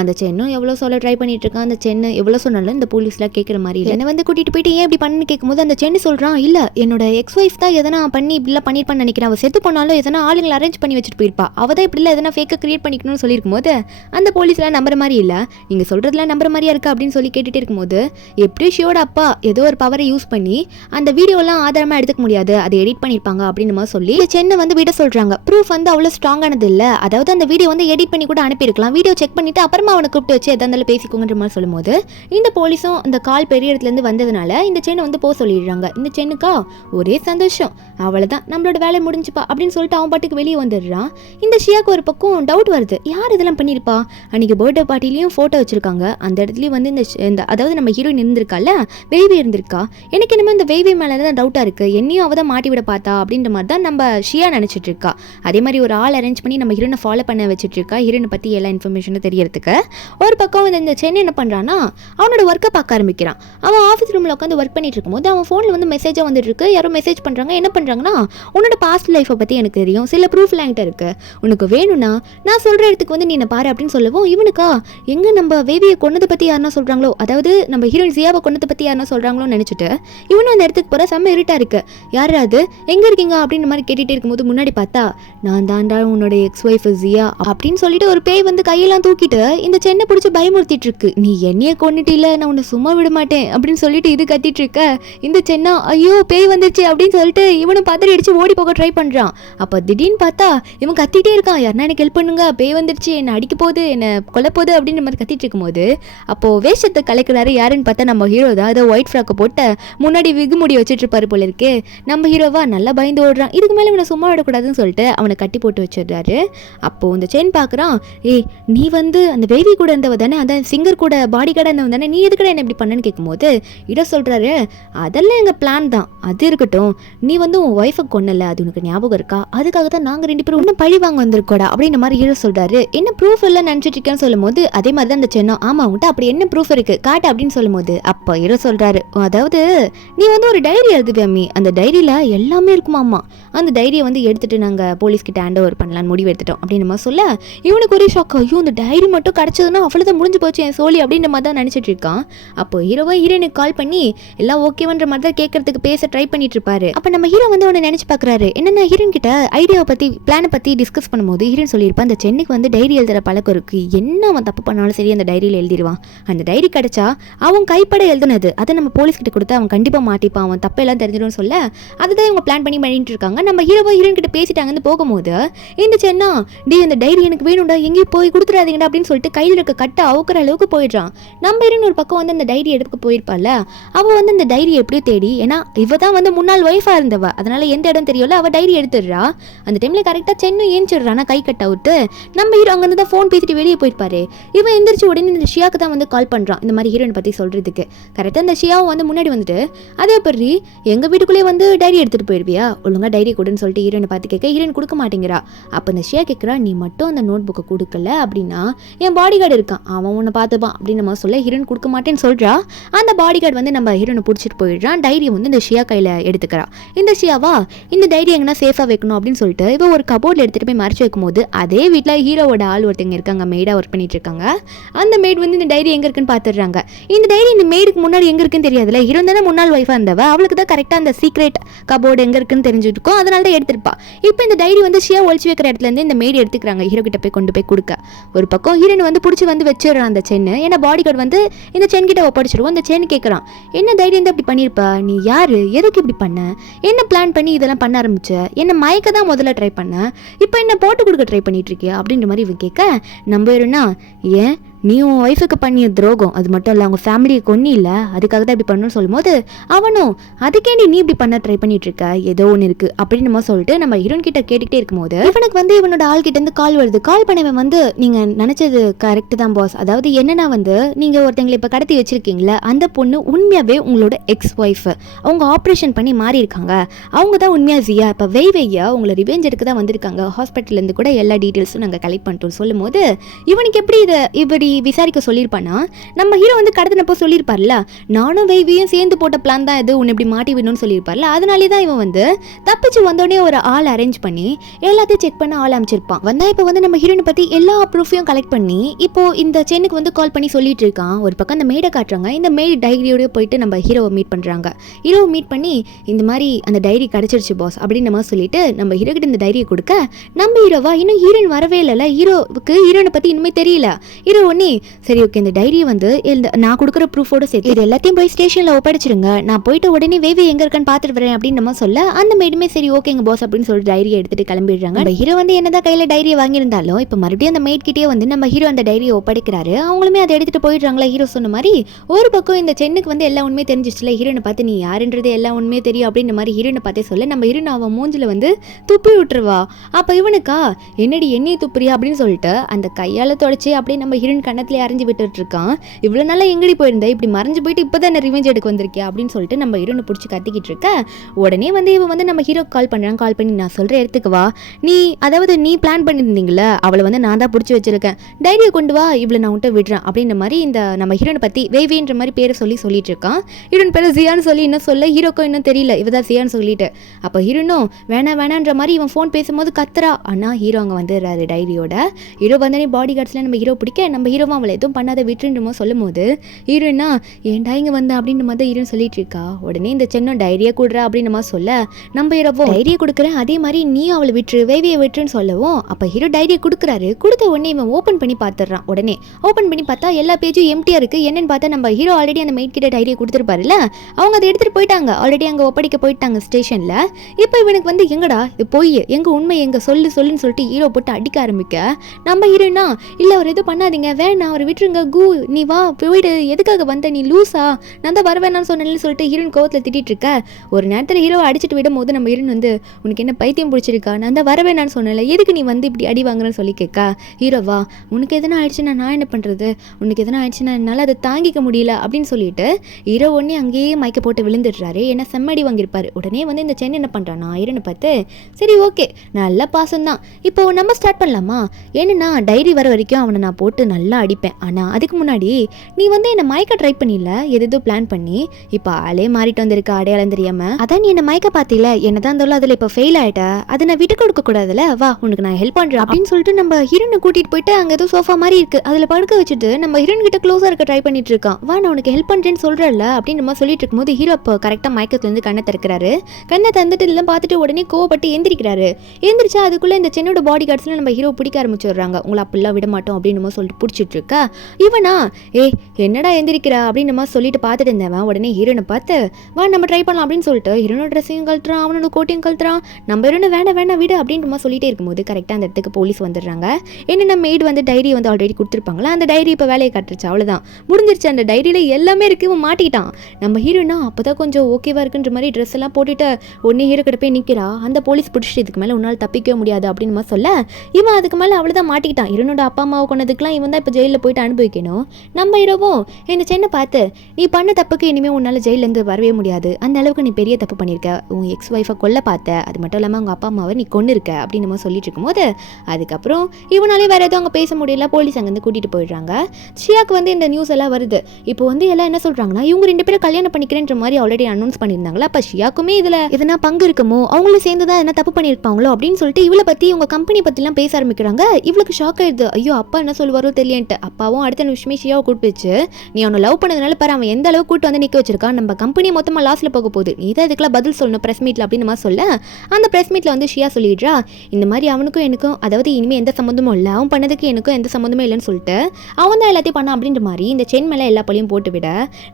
அந்த சென்னும் எவ்வளோ சொல்ல ட்ரை பண்ணிட்டு இருக்கான். அந்த சென்னை எவ்வளோ சொன்னாலும் இந்த போலீஸ்லாம் கேட்குற மாதிரி இல்லை. என்னை வந்து கூட்டிகிட்டு போயிட்டு ஏன் இப்படி பண்ணு கேட்கும்போது அந்த சென்னை சொல்கிறான், இல்லை என்னோட எக்ஸ் ஒய்ஃப் தான் எதனா பண்ணி இப்படிலாம் பண்ணியிருப்பான்னு நினைக்கிறேன், அவள் செத்து போனாலும் எதனா ஆளுங்களை அரேஞ்ச் பண்ணி வச்சுட்டு போயிருப்பா, அவள் தான் இப்படிலாம் எதனா ஃபேக்காக கிரியேட் பண்ணிக்கணும்னு சொல்லியிருக்கும் போது அந்த போலீஸ்லாம் நம்புற மாதிரி இல்லை, நீங்கள் சொல்கிறதுலாம் நம்புற மாதிரியா இருக்கா அப்படின்னு சொல்லி கேட்டுகிட்டே இருக்கும்போது எப்படியும் ஷியோட அப்பா ஏதோ ஒரு பவரை யூஸ் பண்ணி அந்த வீடியோலாம் ஆதாரமாக எடுத்துக்க முடியாது, அதை எடிட் பண்ணியிருப்பாங்க அப்படின்னு மாதிரி சொல்லி சென்னை வந்து விட சொல்கிறாங்க. ப்ரூஃப் வந்து அவ்வளோ ஸ்ட்ராங்கானது இல்லை, அதாவது அந்த வீடியோ வந்து எடிட் பண்ணி கூட அனுப்பியிருக்கலாம், வீடியோ செக் பண்ணிவிட்டு அப்புறமா அவனை கூப்பிட்டு வச்சு எதா இருந்தாலும் பேசிக்கோங்கன்ற மாதிரி சொல்லும்போது இந்த போலீஸும் இந்த கால் பெரிய இடத்துலேருந்து வந்ததுனால இந்த சென்னை வந்து போக சொல்லிடுறாங்க. இந்த சென்னுக்கா ஒரே சந்தோஷம், அவ்வளோதான் நம்மளோட வேலை முடிஞ்சுப்பா அப்படின்னு சொல்லிட்டு அவன் பாட்டுக்கு வெளியே வந்துடுறான். இந்த ஷியாக்கு ஒரு பக்கம் டவுட் வருது, யார் இதெல்லாம் பண்ணியிருப்பா, அன்றைக்கி பர்த்டே பார்ட்டிலையும் ஃபோட்டோ வச்சுருக்காங்க, அந்த இடத்துலையும் வந்து இந்த அதாவது நம்ம ஹீரோயின் இருந்திருக்கால வெய்வே இருந்திருக்கா, எனக்கு என்னமோ இந்த வெய்வே மேலே தான் டவுட்டாக இருக்குது, என்னையும் அவள் தான் மாட்டி விட பார்த்தா அப்படின்ற மாதிரி தான் நம்ம ஷியா நினச்சிட்டு இருக்கா. அதே மாதிரி ஒரு ஆள் அரேஞ்ச் பண்ணி நம்ம ஹீரோனை ஃபாலோ பண்ண வச்சுட்டு இருக்கா, ஹீரோனை பற்றி எல்லா இன்ஃபர்மேஷனும் தெரியறதுக்கு. ஒரு பக்கம் இந்த சென்னை என்ன பண்ணுறான்னா அவனோட ஒர்க்கை பார்க்க ஆரம்பிக்கிறான். அவன் ஆஃபீஸ் ரூமில் உட்காந்து ஒர்க் பண்ணிட்டு இருக்கும்போது அவன் ஃபோனில் வந்து மெசேஜாக வந்துட்டு இருக்கு. யாரோ மெசேஜ் பண்ணுறாங்க. என்ன பண்ணுறாங்கன்னா, உன்னோட பாஸ்ட் லைஃப்பை பற்றி எனக்கு தெரியும், சில ப்ரூஃப்லாம் என்கிட்ட இருக்குது, உனக்கு வேணும்னா நான் சொல்கிற இடத்துக்கு வந்து நீ என்ன பாரு அப்படின்னு சொல்லவும் இவனுக்கா எங்கே நம்ம வேவியை கொன்னதை பற்றி யாருன்னா சொல்கிறாங்களோ, அதாவது நம்ம ஹீரோயின் ஜியாவை கொன்னதை பற்றி யாருன்னா சொல்கிறாங்களோன்னு நினச்சிட்டு இவனும் அந்த இடத்துக்கு போகிற செம்ம இருட்டாக இருக்குது. யாராவது எங்கே இருக்கீங்க அப்படின்ற மாதிரி கேட்டுகிட்டே இருக்கும்போது முன்னாடி பார்த்தா நான் தாண்டா உன்னோட எக்ஸ் ஒய்ஃப் ஜியா அப்படின்னு சொல்லிட்டு ஒரு பேய் வந்து கையெல்லாம் தூக்கிட்டு இந்த சென்னை பிடிச்சி பயமுறுத்திட்டு இருக்கு. நீ என்னையே கொண்டுட்டு இல்லை, நான் உன்னை சும்மா விட மாட்டேன் அப்படின்னு சொல்லிட்டு இது கத்திட்டு இருக்க. இந்த சென்னா ஐயோ பேய் வந்துருச்சு அப்படின்னு சொல்லிட்டு இவனும் பதறி அடிச்சு ஓடி போக ட்ரை பண்ணுறான். அப்போ திடீர்னு பார்த்தா இவன் கத்திட்டே இருக்கான், யாருன்னா எனக்கு ஹெல்ப் பண்ணுங்க, பேய் வந்துருச்சு, என்னை அடிக்க போகுது, என்னை கொல்ல போகுது அப்படின்ற மாதிரி கத்திட்டு இருக்கும்போது அப்போது வேஷத்தை கலைக்கிறாரு. யாருன்னு பார்த்தா நம்ம ஹீரோ தான். அதை ஒயிட் ஃப்ராக்கை போட்டு முன்னாடி விகு முடி வச்சுட்டு இருப்பாரு போல இருக்கே. நம்ம ஹீரோவா நல்லா பயந்து ஓடுறான். இதுக்கு மேலே இவனை சும்மா விடக்கூடாதுன்னு சொல்லிட்டு அவனை கட்டி போட்டு வச்சிடுறாரு. அப்போது இந்த செயின் பார்க்குறான், ஏய் நீ வந்து அந்த பேபி கூட இருந்தவ தானே, அதான் சிங்கர் கூட பாடி கார்டாக இருந்தவன் தானே, நீ எதுக்கட என்ன இப்படி பண்ணன்னு கேட்கும்போது இட சொல்கிறாரு, அதெல்லாம் எங்கள் பிளான் தான், அது இருக்கட்டும், நீ வந்து உன் ஒய்ஃபை கொன்னல, அது உனக்கு ஞாபகம் இருக்கா, அதுக்காக தான் நாங்கள் 2 பேரும் இன்னும் பழி வாங்க வந்திருக்கோடா அப்படின்ற மாதிரி ஹீரோ சொல்கிறாரு. என்ன ப்ரூஃப் எல்லாம் நினச்சிட்டு இருக்கேன்னு சொல்லும் போது அதே மாதிரி தான் அந்த சென்னோ ஆமாம் உன்ட்ட அப்படி என்ன ப்ரூஃப் இருக்குது காட்டு அப்படின்னு சொல்லும் போது அப்போ ஹீரோ சொல்கிறாரு, அதாவது நீ வந்து ஒரு டைரி எழுதுவியாமி, அந்த டைரியில் எல்லாமே இருக்குமாம்மா, அந்த டைரியை வந்து எடுத்துகிட்டு நாங்கள் போலீஸ்கிட்ட ஹேண்ட் ஓவர் பண்ணலான்னு முடிவு எடுத்துட்டோம் அப்படின்னு நம்ம சொல்ல இவனுக்கு ஒரே ஷாக், ஐயோ அந்த டைரி மட்டும் கிடச்சதுன்னா அவ்வளோதான் முடிஞ்சு போச்சு என் சோழி அப்படின்ற மாதிரி தான் நினச்சிட்டு இருக்கான். அப்போ ஹீரோவை ஹீரோனுக்கு கால் பண்ணி எல்லாம் ஓகேவன்ற மாதிரி தான் கேட்கறதுக்கு பேச ட்ரை பண்ணிட்டு இருப்பாரு. அப்போ நம்ம ஹீரோ வந்து அவனை நினச்சி பார்க்குறாரு. என்னென்ன ஹீரோன் கிட்ட ஐடியாவை பற்றி பிளானை பற்றி டிஸ்கஸ் பண்ணும்போது ஹீரோன் சொல்லியிருப்பான், அந்த சென்னைக்கு வந்து டைரி எழுதுகிற பழக்கம் இருக்குது, என்ன அவன் தப்பு பண்ணாலும் சரி அந்த டைரியில் எழுதிடுவான், அந்த டைரி கிடச்சா அவன் கைப்பட எழுதுனது அதை நம்ம போலீஸ்கிட்ட கொடுத்து அவன் கண்டிப்பாக மாட்டிப்பான், அவன் தப்பெல்லாம் தெரிஞ்சிடும்னு சொல்ல அதுதான் இவங்க பிளான் பண்ணி பண்ணிட்டு இருக்காங்க. நம்ம ஹீரோவை ஹீரோன் கிட்ட பேசிட்டாங்கன்னு போகும்போது இந்த சென்னா டி அந்த டைரி எனக்கு வேணும்டா, எங்கேயும் போய் கொடுத்துடாதீங்கடா அப்படின்னு சொல்லிட்டு கையில் இருக்க கட்டை அவுக்கிற அளவுக்கு போயிடுறான். நம்ம ஹீரோன் ஒரு பக்கம் வந்து அந்த டைரி எடுக்க போயிருப்பாள். அவள் வந்து அந்த டைரி எப்படியோ தேடி, ஏன்னா இவ தான் வந்து முன்னாள் ஒய்ஃபாக இருந்தவ, அதனால எந்த இடம் தெரியல, அவள் டைரி எடுத்துடுறா. அந்த டைமில் கரெக்டாக சென்னும் ஏஞ்சிடுறானா கை கட்ட விட்டு. நம்ம ஹீரோ அங்கேருந்து தான் ஃபோன் பேசிட்டு வெளியே போயிருப்பாரு. இவன் எந்திரிச்சு உடனே இந்த ஷியாவுக்கு தான் வந்து கால் பண்ணுறான் இந்த மாதிரி ஹீரோனை பற்றி சொல்கிறதுக்கு. கரெக்டாக அந்த ஷியாவும் வந்து முன்னாடி வந்துட்டு அதே பற்றி எங்கள் வீட்டுக்குள்ளேயே வந்து டைரி எடுத்துகிட்டு போயிடுவியா, ஒழுங்காக டைரி கொடுன்னு சொல்லிட்டு ஹீரோனை பார்த்து கேட்க ஹீரோன் கொடுக்க மாட்டேங்கிறா. அப்போ அந்த ஷியா கேட்குறா, நீ மட்டும் அந்த நோட் புக்கை கொடுக்கல அப்படின்னா என் பாடி கார்டு இருக்கான் அவன் உன்னை பார்த்துப்பான் அப்படின்னு நம்ம சொல்ல ஹீரோன் கொடுக்க மாட்டேன்னு சொல்கிறா. அந்த பாடி கார்டு வந்து நம்ம ஹீரோனை பிடிச்சிட்டு போயிடுறான். டைரியை வந்து இந்த ஷியா கையில் எடுத்துக்கிறா. இந்த ஷியாவா இந்த டைரி எங்கன்னா சேஃபாக வைக்கணும் அப்படின்னு சொல்லிட்டு இவ ஒரு கபோர்டில் எடுத்துகிட்டு போய் மறைச்சு வைக்கும்போது அதே வீட்டில் ஹீரோவோட ஆள் ஒருத்தங்க இருக்காங்க, மெய்டா ஒர்க் பண்ணிட்டு இருக்காங்க. அந்த மெய்டு வந்து இந்த டைரி எங்கே இருக்குன்னு பார்த்துடுறாங்க. இந்த டைரி இந்த மெய்டுக்கு முன்னாடி எங்கே இருக்குன்னு தெரியாதுல்ல, ஹீரோ தானே முன்னாள் ஒய்ஃபாக இருந்தவ, அவளுக்கு தான் கரெக்டாக அந்த சீக்ரெட் கபோர்டு எங்கே இருக்குன்னு தெரிஞ்சுருக்கும், அதனால தான் எடுத்திருப்பா. இப்போ இந்த டைரி வந்து ஷியா ஒழிச்சு வைக்கிற இடத்துலேருந்து இந்த மெய்டு எடுத்துக்கிறாங்க, ஹீரோ கிட்ட போய் கொண்டு போய் கொடுக்க. ஒரு பக்கம் ஹீரோன் வந்து பிடிச்சி வந்து வச்சிடறான் அந்த சென்னு. ஏன்னா பாடி கார்டு வந்து இந்த சென் கிட்ட ஒப்படைச்சிருவோம். இந்த சென் கேட்குறான், என்ன தைரியம் வந்து இப்படி பண்ணியிருப்பா, நீ யாரு, எதுக்கு இப்படி பண்ண, என்ன பிளான் பண்ணி இதெல்லாம் பண்ண ஆரம்பிச்ச, என்ன மயக்க தான் முதல்ல ட்ரை பண்ண, இப்போ என்ன போட்டு கொடுக்க ட்ரை பண்ணிட்டு இருக்கியா அப்படின்ற மாதிரி இவன் கேட்க, நம்புறேன்னா ஏன் நீ உன் ஒய்ஃபுக்கு பண்ணிய துரோகம், அது மட்டும் இல்லை அவங்க ஃபேமிலியை கொன்னி இல்லை, அதுக்காக தான் இப்படி பண்ணணும்னு சொல்லும் போது அவனும் அதுக்கே நீ இப்படி பண்ண ட்ரை பண்ணிட்டு இருக்க, ஏதோ ஒன்று இருக்கு அப்படின்னு நம்ம சொல்லிட்டு நம்ம ஹீரோன் கிட்ட கேட்டுக்கிட்டே இருக்கும்போது இவனுக்கு வந்து இவனோட ஆள் கிட்ட இருந்து கால் வருது. கால் பண்ணவன் வந்து நீங்க நினைச்சது கரெக்ட் தான் பாஸ், அதாவது என்னன்னா வந்து நீங்க ஒருத்தங்களை இப்ப கடத்தி வச்சிருக்கீங்களா, அந்த பொண்ணு உண்மையாவே உங்களோட எக்ஸ் ஒய்ஃப், அவங்க ஆப்ரேஷன் பண்ணி மாறி இருக்காங்க, அவங்க தான் உண்மையா ஜியா, இப்போ வெய்யா உங்களை ரிவெஞ்ச் எடுக்க தான் வந்திருக்காங்க, ஹாஸ்பிட்டல்ல இருந்து கூட எல்லா டீட்டெயில்ஸும் நாங்கள் கலெக்ட் பண்ணிட்டோம் சொல்லும் போது இவனுக்கு எப்படி இதை இப்படி விசாரிக்க சொல்லியிருப்பானா, நம்ம ஹீரோ வந்து கடத்தினப்போ சொல்லியிருப்பார்ல, நானும் வெய்வியும் சேர்ந்து போட்ட பிளான் தான் இது, உன்னை இப்படி மாட்டி விடணும்னு சொல்லியிருப்பார்ல, அதனாலே தான் இவன் வந்து தப்பிச்சு வந்தோடனே ஒரு ஆள் அரேஞ்ச் பண்ணி எல்லாத்தையும் செக் பண்ண ஆள் அமைச்சிருப்பான். வந்தா இப்போ வந்து நம்ம ஹீரோனை பற்றி எல்லா ப்ரூஃபையும் கலெக்ட் பண்ணி இப்போ இந்த சென்னுக்கு வந்து கால் பண்ணி சொல்லிட்டு இருக்கான். ஒரு பக்கம் அந்த மெய்டை காட்டுறாங்க, இந்த மெய்டு டைரியோட போயிட்டு நம்ம ஹீரோவை மீட் பண்ணுறாங்க. ஹீரோவை மீட் பண்ணி இந்த மாதிரி அந்த டைரி கிடச்சிருச்சு பாஸ் அப்படின்னு நம்ம சொல்லிட்டு நம்ம ஹீரோ கிட்ட இந்த டைரியை கொடுக்க, நம்ம ஹீரோவா இன்னும் ஹீரோயின் வரவே இல்லைல்ல, ஹீரோவுக்கு ஹீரோனை பற்றி இன்னுமே தெரியல. ஹீரோ ஒன்னே சரி ஓகே இந்த டைரியை வந்து நான் கொடுக்குற ப்ரூஃபோட சேர்த்து இது எல்லாத்தையும் போய் ஸ்டேஷனில் ஒப்படைச்சிருங்க, நான் போயிட்டு உடனே வேவி எங்கே இருக்கான்னு பார்த்துட்டு வரேன் அப்படின்னு நம்ம சொல்ல, அந்த மெய்டுமே சரி ஓகேங்க பாஸ் அப்படின்னு சொல்லி டைரியை எடுத்துட்டு கிளம்பிடுறாங்க. நம்ம ஹீரோ வந்து என்னதான் கையில் டைரியை வாங்கியிருந்தாலும் இப்போ மறுபடியும் அந்த மெய்ட் கிட்டே வந்து நம்ம ஹீரோ அந்த டைரியை ஒப்படைக்கிறாரு. அவங்களுமே அதை எடுத்துட்டு போயிடுறாங்களா. ஹீரோ சொன்ன மாதிரி ஒரு பக்கம் இந்த சென்னுக்கு வந்து எல்லா உண்மையே தெரிஞ்சிச்சுல, ஹீரோனை பார்த்து நீ யாருன்றது எல்லா உண்மையே தெரியும் அப்படின்ற மாதிரி ஹீரோனை பார்த்தே சொல்ல, நம்ம ஹீரோனை அவன் மூஞ்சில் வந்து துப்பி விட்டுருவா. அப்போ இவனுக்கா என்னடி எண்ணெய் துப்புறியா அப்படின்னு சொல்லிட்டு அந்த கையால் தொடச்சி அப்படியே நம்ம ஹீரோயின் கண்ணத்துல அரைஞ்சு விட்டுட்டு இருக்கான். இவ்வளோ நாளா எங்கடி போயிருந்த, இப்படி மறைஞ்சு போயிட்டு இப்போ தான் ரிவெஞ்ச் எடுக்க வந்திருக்கியா அப்படின்னு சொல்லிட்டு நம்ம ஹீரோனை பிடிச்சி கத்திக்கிட்டு இருக்க, உடனே வந்து இவன் வந்து நம்ம ஹீரோ கால் பண்ணுறான். கால் பண்ணி நான் சொல்கிற இடத்துக்கு வா, நீ அதாவது நீ பிளான் பண்ணியிருந்தீங்களா, அவளை வந்து நான் தான் பிடிச்சி வச்சிருக்கேன், டைரியை கொண்டு வா, இவ்வளோ நான் விட்டு விடுறேன் அப்படின்ற மாதிரி இந்த நம்ம ஹீரோனை பற்றி வேவேன்ற மாதிரி பேரை சொல்லிட்டு இருக்கான். ஹீரோன் பேரை ஜியான்னு சொல்லி இன்னும் சொல்ல, ஹீரோக்கும் இன்னும் தெரியல இவதான் ஜியான்னு சொல்லிட்டு. அப்போ ஹீரோனும் வேணான்ற மாதிரி இவன் ஃபோன் பேசும்போது கத்துறா. ஆனால் ஹீரோ அங்கே வந்துடுறாரு டைரியோட. ஹீரோ வந்தனே பாடி கார்ட்ஸில் நம்ம ஹீரோ பிடிக்க, நம்ம ஹீரோவும் அவளை எதுவும் பண்ணாத விட்டுருமோ சொல்லும் போது ஹீரோனா ஏன்டா இங்கே வந்த அப்படின்னு மாதிரி ஹீரோன் சொல்லிட்டு இருக்கா. உடனே இந்த சென்னும் டைரியை கொடுறா அப்படின்னு மாதிரி சொல்ல, நம்ம ஹீரோவும் டைரியை கொடுக்குறேன் அதே மாதிரி நீ அவளை விட்டுரு வேவியை விட்டுருன்னு சொல்லவும், அப்போ ஹீரோ டைரியை கொடுக்குறாரு. கொடுத்த உடனே இவன் ஓப்பன் பண்ணி பார்த்துடுறான். உடனே ஓப்பன் பண்ணி பார்த்தா எல்லா பேஜும் எம்டியா இருக்கு. என்னன்னு பார்த்தா நம்ம ஹீரோ ஆல்ரெடி அந்த மெய்ட் கிட்ட டைரியை கொடுத்துருப்பாருல, அவங்க அதை எடுத்துட்டு போயிட்டாங்க, ஆல்ரெடி அங்கே ஒப்படைக்க போயிட்டாங்க ஸ்டேஷன்ல. இப்போ இவனுக்கு வந்து எங்கடா இது போய் எங்க உண்மை எங்க சொல்லுன்னு சொல்லிட்டு ஹீரோ போட்டு அடிக்க ஆரம்பிக்க, நம்ம ஹீரோனா இல்லை அவர் எதுவும் பண்ணாதீங்க வேணாம் அவர் விட்டுருங்க கூ நீ வா போயிடு, எதுக்காக வந்த நீ லூஸா, நான் தான் வரவேணான்னு சொன்னேன்னு சொல்லிட்டு ஹீரோயின் கோவத்தில் திட்டிட்டு இருக்க. ஒரு நேரத்தில் ஹீரோவை அடிச்சுட்டு விடும் போது நம்ம ஹீரோயின் வந்து உனக்கு என்ன பைத்தியம் பிடிச்சிருக்கா, நான் தான் வரவேணான்னு சொன்னேன்ல, எதுக்கு நீ வந்து இப்படி அடி வாங்குறன்னு சொல்லி கேட்க, ஹீரோவா உனக்கு எதனா ஆயிடுச்சுன்னா நான் என்ன பண்ணுறது, உனக்கு எதனா ஆயிடுச்சுன்னா என்னால் அதை தாங்கிக்க முடியல அப்படின்னு சொல்லிட்டு ஹீரோ உடனே அங்கேயே மயக்க போட்டு விழுந்துடுறாரு. ஏன்னா செம்மடி வாங்கியிருப்பாரு. உடனே வந்து இந்த சென்னை என்ன பண்ணுறான் ஹீரோனை பார்த்து, சரி ஓகே நல்ல பாசம் தான், இப்போ நம்ம ஸ்டார்ட் பண்ணலாமா, ஏன்னா டைரி வர வரைக்கும் அவனை நான் போட்டு நல்லா அடிப்பேன், ஆனால் அதுக்கு முன்னாடி நீ வந்து என்னை மயக்க ட்ரை பண்ணில எதோ பிளான் பண்ணி, இப்போ ஆளே மாறிட்டு வந்திருக்க அடையாளம் தெரியாம, அதான் நீ என்னை மயக்க பார்த்தில, என்னதான் இருந்தாலும் அதில் இப்போ ஃபெயில் ஆகிட்ட, அதை நான் விட்டு கொடுக்க கூடாதுல, வா உனக்கு நான் ஹெல்ப் பண்ணுறேன் அப்படின்னு சொல்லிட்டு நம்ம ஹீரோனை கூட்டிகிட்டு போயிட்டு அங்கே ஏதோ சோஃபா மாதிரி இருக்குது அதில் படுக்க வச்சுட்டு நம்ம ஹீரோன் கிட்ட க்ளோஸாக இருக்க ட்ரை பண்ணிட்டு இருக்கான். வா நான் உனக்கு ஹெல்ப் பண்ணுறேன்னு சொல்கிறல்ல அப்படின்னு நம்ம சொல்லிட்டு இருக்கும்போது ஹீரோ இப்போ கரெக்டாக மயக்கத்துலேருந்து கண்ணை திறக்கிறாரு. கண்ணை தந்துட்டு இதெல்லாம் பார்த்துட்டு உடனே கோவப்பட்டு எந்திரிக்கிறாரு. எந்திரிச்சா அதுக்குள்ளே இந்த சென்னோட பாடி கார்ட்ஸ்லாம் நம்ம ஹீரோ பிடிக்க ஆரம்பிச்சிடுறாங்க. உங்களை அப்படிலாம் விட மாட்டோம் அப்படின்னு சொல்லிட்டு பிடிச்சிட்டு இருக்கா. இவனா என்னடா எந்திரிக்கிறா அப்படின்னு நம்ம சொல்லிட்டு பார்த்துட்டு இருந்தவன் உடனே ஹீரோனை பார்த்து வா நம்ம ட்ரை பண்ணலாம் அப்படின்னு சொல்லிட்டு ஹீரோனோட ட்ரெஸ்ஸையும் கழட்டுறான், அவனோட கோட்டையும் கழட்டுறான். நம்ம ஹீரோனை வேணா விடு அப்படின்னு சொல்லிட்டே இருக்கும்போது கரெக்டாக அந்த இடத்துக்கு போலீஸ் வந்துடுறாங்க. என்னென்ன மெய்டு வந்து டைரி வந்து ஆல்ரெடி கொடுத்துருப்பாங்களா, அந்த டைரி இப்போ வேலையை காட்டுருச்சு, அவ்வளோதான் முடிஞ்சிருச்சு, அந்த டைரியில் எல்லாமே இருக்கு. இவன் மாட்டிக்கிட்டான். நம்ம ஹீரோனா அப்போ தான் கொஞ்சம் ஓகேவா இருக்குன்ற மாதிரி ட்ரெஸ் எல்லாம் போட்டுட்டு உடனே ஹீரோ கிட்ட போய் நிற்கிறா. அந்த போலீஸ் பிடிச்சிட்டு இதுக்கு மேலே உன்னால் தப்பிக்கவே முடியாது அப்படின்னு சொல்ல, இவன் அதுக்கு மேலே அவ்வளோதான் மாட்டிக்கிட்டான். ஹீரோனோட அப்பா அம்மாவை கொண்டதுக்கெல்லாம் இவன் தான் இப்போ அப்போ ஜெயிலில் போயிட்டு அனுபவிக்கணும். நம்ம ஹீரோவும் இந்த சென்னை பார்த்து நீ பண்ண தப்புக்கு இனிமேல் உன்னால் ஜெயிலேருந்து வரவே முடியாது, அந்த அளவுக்கு நீ பெரிய தப்பு பண்ணியிருக்க, உன் எக்ஸ் ஒய்ஃபை கொல்ல பார்த்த, அது மட்டும் இல்லாமல் அவங்க அப்பா அம்மாவை நீ கொண்டு இருக்க அப்படின்னு நம்ம சொல்லிட்டு இருக்கும்போது அதுக்கப்புறம் இவனாலே வேறு எதுவும் அங்கே பேச முடியல, போலீஸ் அங்கேருந்து கூட்டிகிட்டு போயிடுறாங்க. ஷியாக்கு வந்து இந்த நியூஸ் எல்லாம் வருது. இப்போ வந்து எல்லாம் என்ன சொல்கிறாங்கன்னா இவங்க 2 பேரும் கல்யாணம் பண்ணிக்கிறேன்ற மாதிரி ஆல்ரெடி அனௌன்ஸ் பண்ணியிருந்தாங்களா, அப்போ ஷியாக்குமே இதில் எதனா பங்கு இருக்குமோ, அவங்களும் சேர்ந்து தான் என்ன தப்பு பண்ணியிருப்பாங்களோ அப்படின்னு சொல்லிட்டு இவளை பற்றி இவங்க கம்பெனி பற்றிலாம் பேச ஆரம்பிக்கிறாங்க. இவளுக்கு ஷாக் ஆயிடுது. ஐயோ அப்பா என்ன சொல்லுவாரோ தெரியலன்ட்டு. அப்பாவும் அடுத்த நிமிஷமே ஷியாவை கூப்பிட்டு வச்சு நீ அவனை லவ் பண்ணதுனால பாரு அவன் எந்த அளவுக்கு கூட்டு வந்து நிற்க வச்சிருக்கான், நம்ம கம்பெனி மொத்தமாக லாஸில் போக போகுது, நீ தான் இதுக்கெல்லாம் பதில் சொல்லணும் ப்ரெஸ் மீட்டில் அப்படின்னு மாதிரி சொல்ல அந்த ப்ரெஸ் மீட்டில் வந்து ஷியா சொல்லிடுறா இந்த மாதிரி அவனுக்கும் எனக்கும் அதாவது இனிமேல் எந்த சம்மந்தமும் இல்லை, அவன் பண்ணதுக்கு எனக்கும் எந்த சம்மந்தமும் இல்லைன்னு சொல்லிட்டு அவன் தான் எல்லாத்தையும் பண்ணான் அப்படின்ற மாதிரி இந்த சென் மேலே எல்லா பழியும் போட்டு விட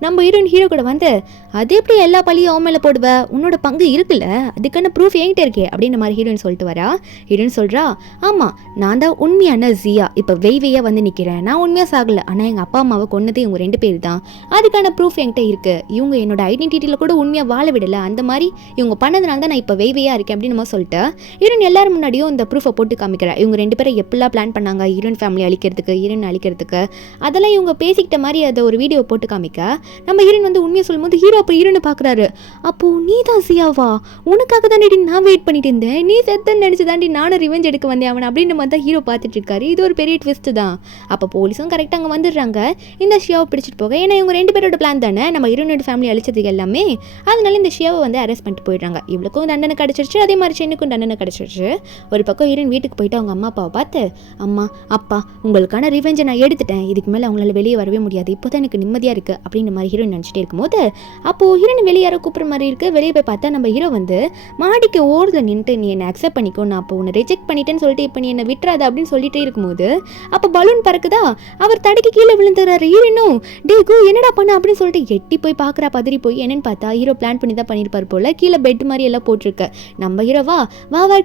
நம்ம ஹீரோ கூட வந்து அது எப்படி எல்லா பழியும் அவன் மேலே போடுவ, உன்னோட பங்கு இருக்குல்ல, அதுக்கான ப்ரூஃப் என்கிட்ட இருக்கே அப்படின்ற மாதிரி ஹீரோயின் சொல்லிட்டு வரா. ஹீரோயின் சொல்கிறா ஆமாம் நான் தான் உண்மையான ஜியா, இப்போ வெய்யா வந்து நிற்கிறேன், நான் உண்மையாக சாகலை, ஆனால் எங்கள் அப்பா அம்மாவை கொன்னது இவங்க 2 பேர் தான், அதுக்கான ப்ரூஃப் என்கிட்ட இருக்குது, இவங்க என்னோட ஐடென்டிட்டியில் கூட உண்மையாக வாழ விடலை, அந்த மாதிரி இவங்க பண்ணதுனால தான் நான் இப்போ வெய்யா இருக்கேன் அப்படின்னு நம்ம சொல்லிட்டு ஹீரோயின் எல்லாரும் முன்னாடியும் இந்த ப்ரூஃபை போட்டு காமிக்கிறேன். இவங்க 2 பேரும் எப்படிலாம் பிளான் பண்ணாங்க ஹீரோயின் ஃபேமிலி அழிக்கிறதுக்கு, ஹீரோயின் அழிக்கிறதுக்கு, அதெல்லாம் இவங்க பேசிக்கிட்ட மாதிரி அதை ஒரு வீடியோ போட்டு காமிக்க நம்ம ஹீரோயின் வந்து உண்மையை சொல்லும்போது ஹீரோ அப்போ ஹீரோனை பார்க்குறாரு. அப்போது நீ தான் சியாவா, உனக்காக தாண்டி நான் வெயிட் பண்ணிட்டு இருந்தேன், நீ செத்தன்னு நினச்சி தாண்டி நானும் ரிவெஞ்ச் எடுக்க வந்தேன் அவன் அப்படின்ற மாதிரி தான் ஹீரோ பார்த்துட்டு இருக்காரு. இது ஒரு பெரிய ட்விஸ்ட் தான். அப்போ போலீஸும் கரெக்டாக அங்கே வந்துடுறாங்க இந்த ஷியாவை பிடிச்சிட்டு போக. ஏன்னா இவங்க 2 பேரோட பிளான் தானே நம்ம ஹீரோனோட ஃபேமிலி அழிச்சதுக்கு எல்லாமே, அதனால இந்த ஷியாவை வந்து அரெஸ்ட் பண்ணிட்டு போயிடுறாங்க. இவளுக்கும் தண்டனை கிடச்சிருச்சு, அதே மாதிரி சென்னுக்கும் தண்டனை கிடச்சிருச்சு. ஒரு பக்கம் ஹீரோயின் வீட்டுக்கு போயிட்டு அவங்க அம்மா அப்பாவை பார்த்து அம்மா அப்பா உங்களுக்கான ரிவெஞ்சை நான் எடுத்துட்டேன், இதுக்கு மேலே அவங்களால வெளியே வரவே முடியாது, இப்போ தான் எனக்கு நிம்மதியாக இருக்குது அப்படின்ற மாதிரி ஹீரோயின் நினச்சிட்டே இருக்கும்போது அப்போது ஹீரோயின் வெளியே யாரோ கூப்பிட்ற மாதிரி இருக்குது. வெளியே போய் பார்த்தா நம்ம ஹீரோ வந்து மாடிக்கு ஓரத்தில் நின்றுட்டு நீ என்னை அக்செப்ட் பண்ணிக்கோ, நான் அப்போ உன்னை ரிஜெக்ட் பண்ணிட்டேன்னு சொல்லிட்டு இப்போ நீ என்னை விட்டுறாத அப்படின்னு சொல்லிட்டே இருக்கும்போது அப்போ பலூன் பறக்குதா, அவர் தடைக்கு கீழே விழுந்துறாரு. ஹீரோனும் டே கோ என்னடா பண்ண அப்படின்னு சொல்லிட்டு எட்டி போய் பார்க்குறா, பதறி போய் என்னன்னு பார்த்தா ஹீரோ பிளான் பண்ணி தான் பண்ணியிருப்பார் போல். கீழே பெட் மாதிரி எல்லாம் போட்டிருக்கு. நம்ம ஹீரோ வா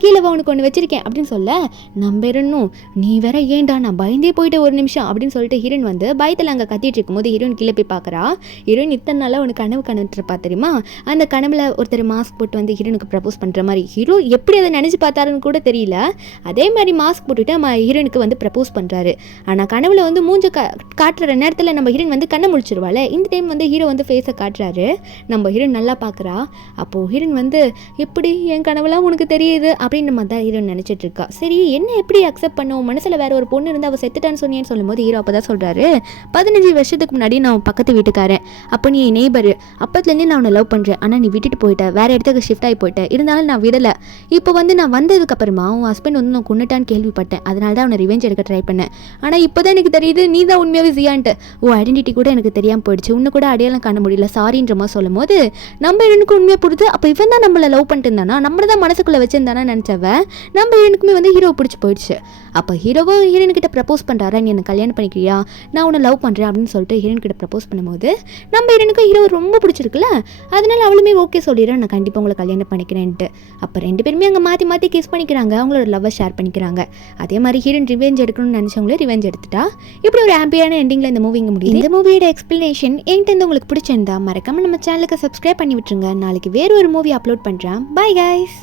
கீழே வா உனக்கு ஒன்று வச்சிருக்கேன் அப்படின்னு சொல்ல நம்ம ஹீரோனும் நீ வேற ஏன்டா நான் பயந்தே போயிட்டு ஒரு நிமிஷம் அப்படின்னு சொல்லிட்டு ஹீரோயின் வந்து பயத்தில் அங்கே கத்திட்டு இருக்கும்போது ஹீரோயின் கீழே போய் பார்க்குறா. ஹீரோயின் இத்தனை நாளாக உனக்கு கனவு கண்டுருப்பா தெரியுமா, அந்த கனவுல ஒருத்தர் மாஸ்க் போட்டு வந்து ஹீரோனுக்கு ப்ரப்போஸ் பண்ணுற மாதிரி ஹீரோ எப்படி அதை நினச்சி பார்த்தாருன்னு கூட தெரியல. அதே மாதிரி மாஸ்க் போட்டுட்டு நம்ம ஹீரோனுக்கு வந்து ப்ரப்போஸ் பண்ணுறாரு. ஆனால் கனவுல வந்து மூஞ்ச காட்டுற நேரத்தில் நம்ம ஹீரோயின் வந்து கண்ணை முழிச்சிருவாள். இந்த டைம் வந்து ஹீரோ வந்து ஃபேஸை காட்டுறாரு. நம்ம ஹீரோயின் நல்லா பார்க்குறா. அப்போது ஹீரோயின் வந்து எப்படி என் கனவுலாம் உனக்கு தெரியுது அப்படின்னு நம்ம தான் ஹீரோயின் நினச்சிட்டு இருக்கா. சரி என்ன எப்படி அக்செப்ட் பண்ணுவோம், மனசில் வேற ஒரு பொண்ணு இருந்து அவள் செத்துட்டான்னு சொன்னேன்னு சொல்லும்போது ஹீரோ அப்போ தான் சொல்கிறாரு 15 வருஷத்துக்கு முன்னாடி நான் பக்கத்து வீட்டுக்காரன், அப்போ நீ நெய்பர், அப்பத்துலேருந்து நான் உன்னை லவ் பண்ணுறேன், ஆனால் நீ விட்டுட்டு போயிட்ட, வேறு இடத்துக்கு ஷிஃப்ட் ஆகி போயிட்டேன், இருந்தாலும் நான் விடலை. இப்போ வந்து நான் வந்ததுக்கப்புறமா உன் ஹஸ்பண்ட் வந்து நான் கொண்டுட்டான்னு கேள்விப்பட்டேன், அதனால தான் அவனை ரிவெஞ்ச் எடுக்க ட்ரை பண்ணேன். ஆனால் இப்போ தான் எனக்கு தெரியுது நீ தான் உண்மையாகவே ஜியான்ட்டு, உன் ஐடென்டிட்டி கூட எனக்கு தெரியாமல் போயிடுச்சு, உன்னை கூட அடையாளம் காண முடியல சாரின்ற மாதிரி சொல்லும் போது நம்ம எனக்கு உண்மையாக புரியுது. அப்போ இவன் தான் நம்மளை லவ் பண்ணிட்டு இருந்தானா, நம்மளை தான் மனசுக்குள்ளே வச்சிருந்தானா நினச்சவன் நம்ம எனக்குமே வந்து ஹீரோ பிடிச்சி போயிடுச்சு. அப்போ ஹீரோவும் ஹீரோயின்கிட்ட ப்ரப்போஸ் பண்ணுறாரா, நீ எனக்கு கல்யாணம் பண்ணிக்கிறியா, நான் உன்னை லவ் பண்ணுறேன் அப்படின்னு சொல்லிட்டு ஹீரோயின்கிட்ட ப்ரப்போஸ் பண்ணும்போது நம்ம ஹீரோனுக்கு ஹீரோ ரொம்ப பிடிச்சிருக்குல்ல, அதனால அவளுமே ஓகே சொல்லிடுறேன் நான் கண்டிப்பாக உங்களை கல்யாணம் பண்ணிக்கிறேன்ட்டு. அப்போ 2 பேருமே அங்கே மாற்றி கிஸ் பண்ணிக்கிறாங்க, அவங்களோட லவ்வை ஷேர் பண்ணிக்கிறாங்க. அதே மாதிரி ஹீரோயின் ரிவெஞ்ச் எடுக்கணும்னு நினச்சவங்களே ரிவெஞ்ச் எடுத்துட்டா. இப்படி ஒரு ஹாப்பியான எண்டிங்கில் இந்த மூவி முடியுது. இந்த மூவியோட எக்ஸ்பிளனேஷன் என்கிட்ட உங்களுக்கு பிடிச்சிருந்தா மறக்காம நம்ம சேனலுக்கு சப்ஸ்கிரைப் பண்ணி விட்டுருங்க. நாளைக்கு வேறு ஒரு மூவி அப்லோட் பண்ணுறேன். Bye guys.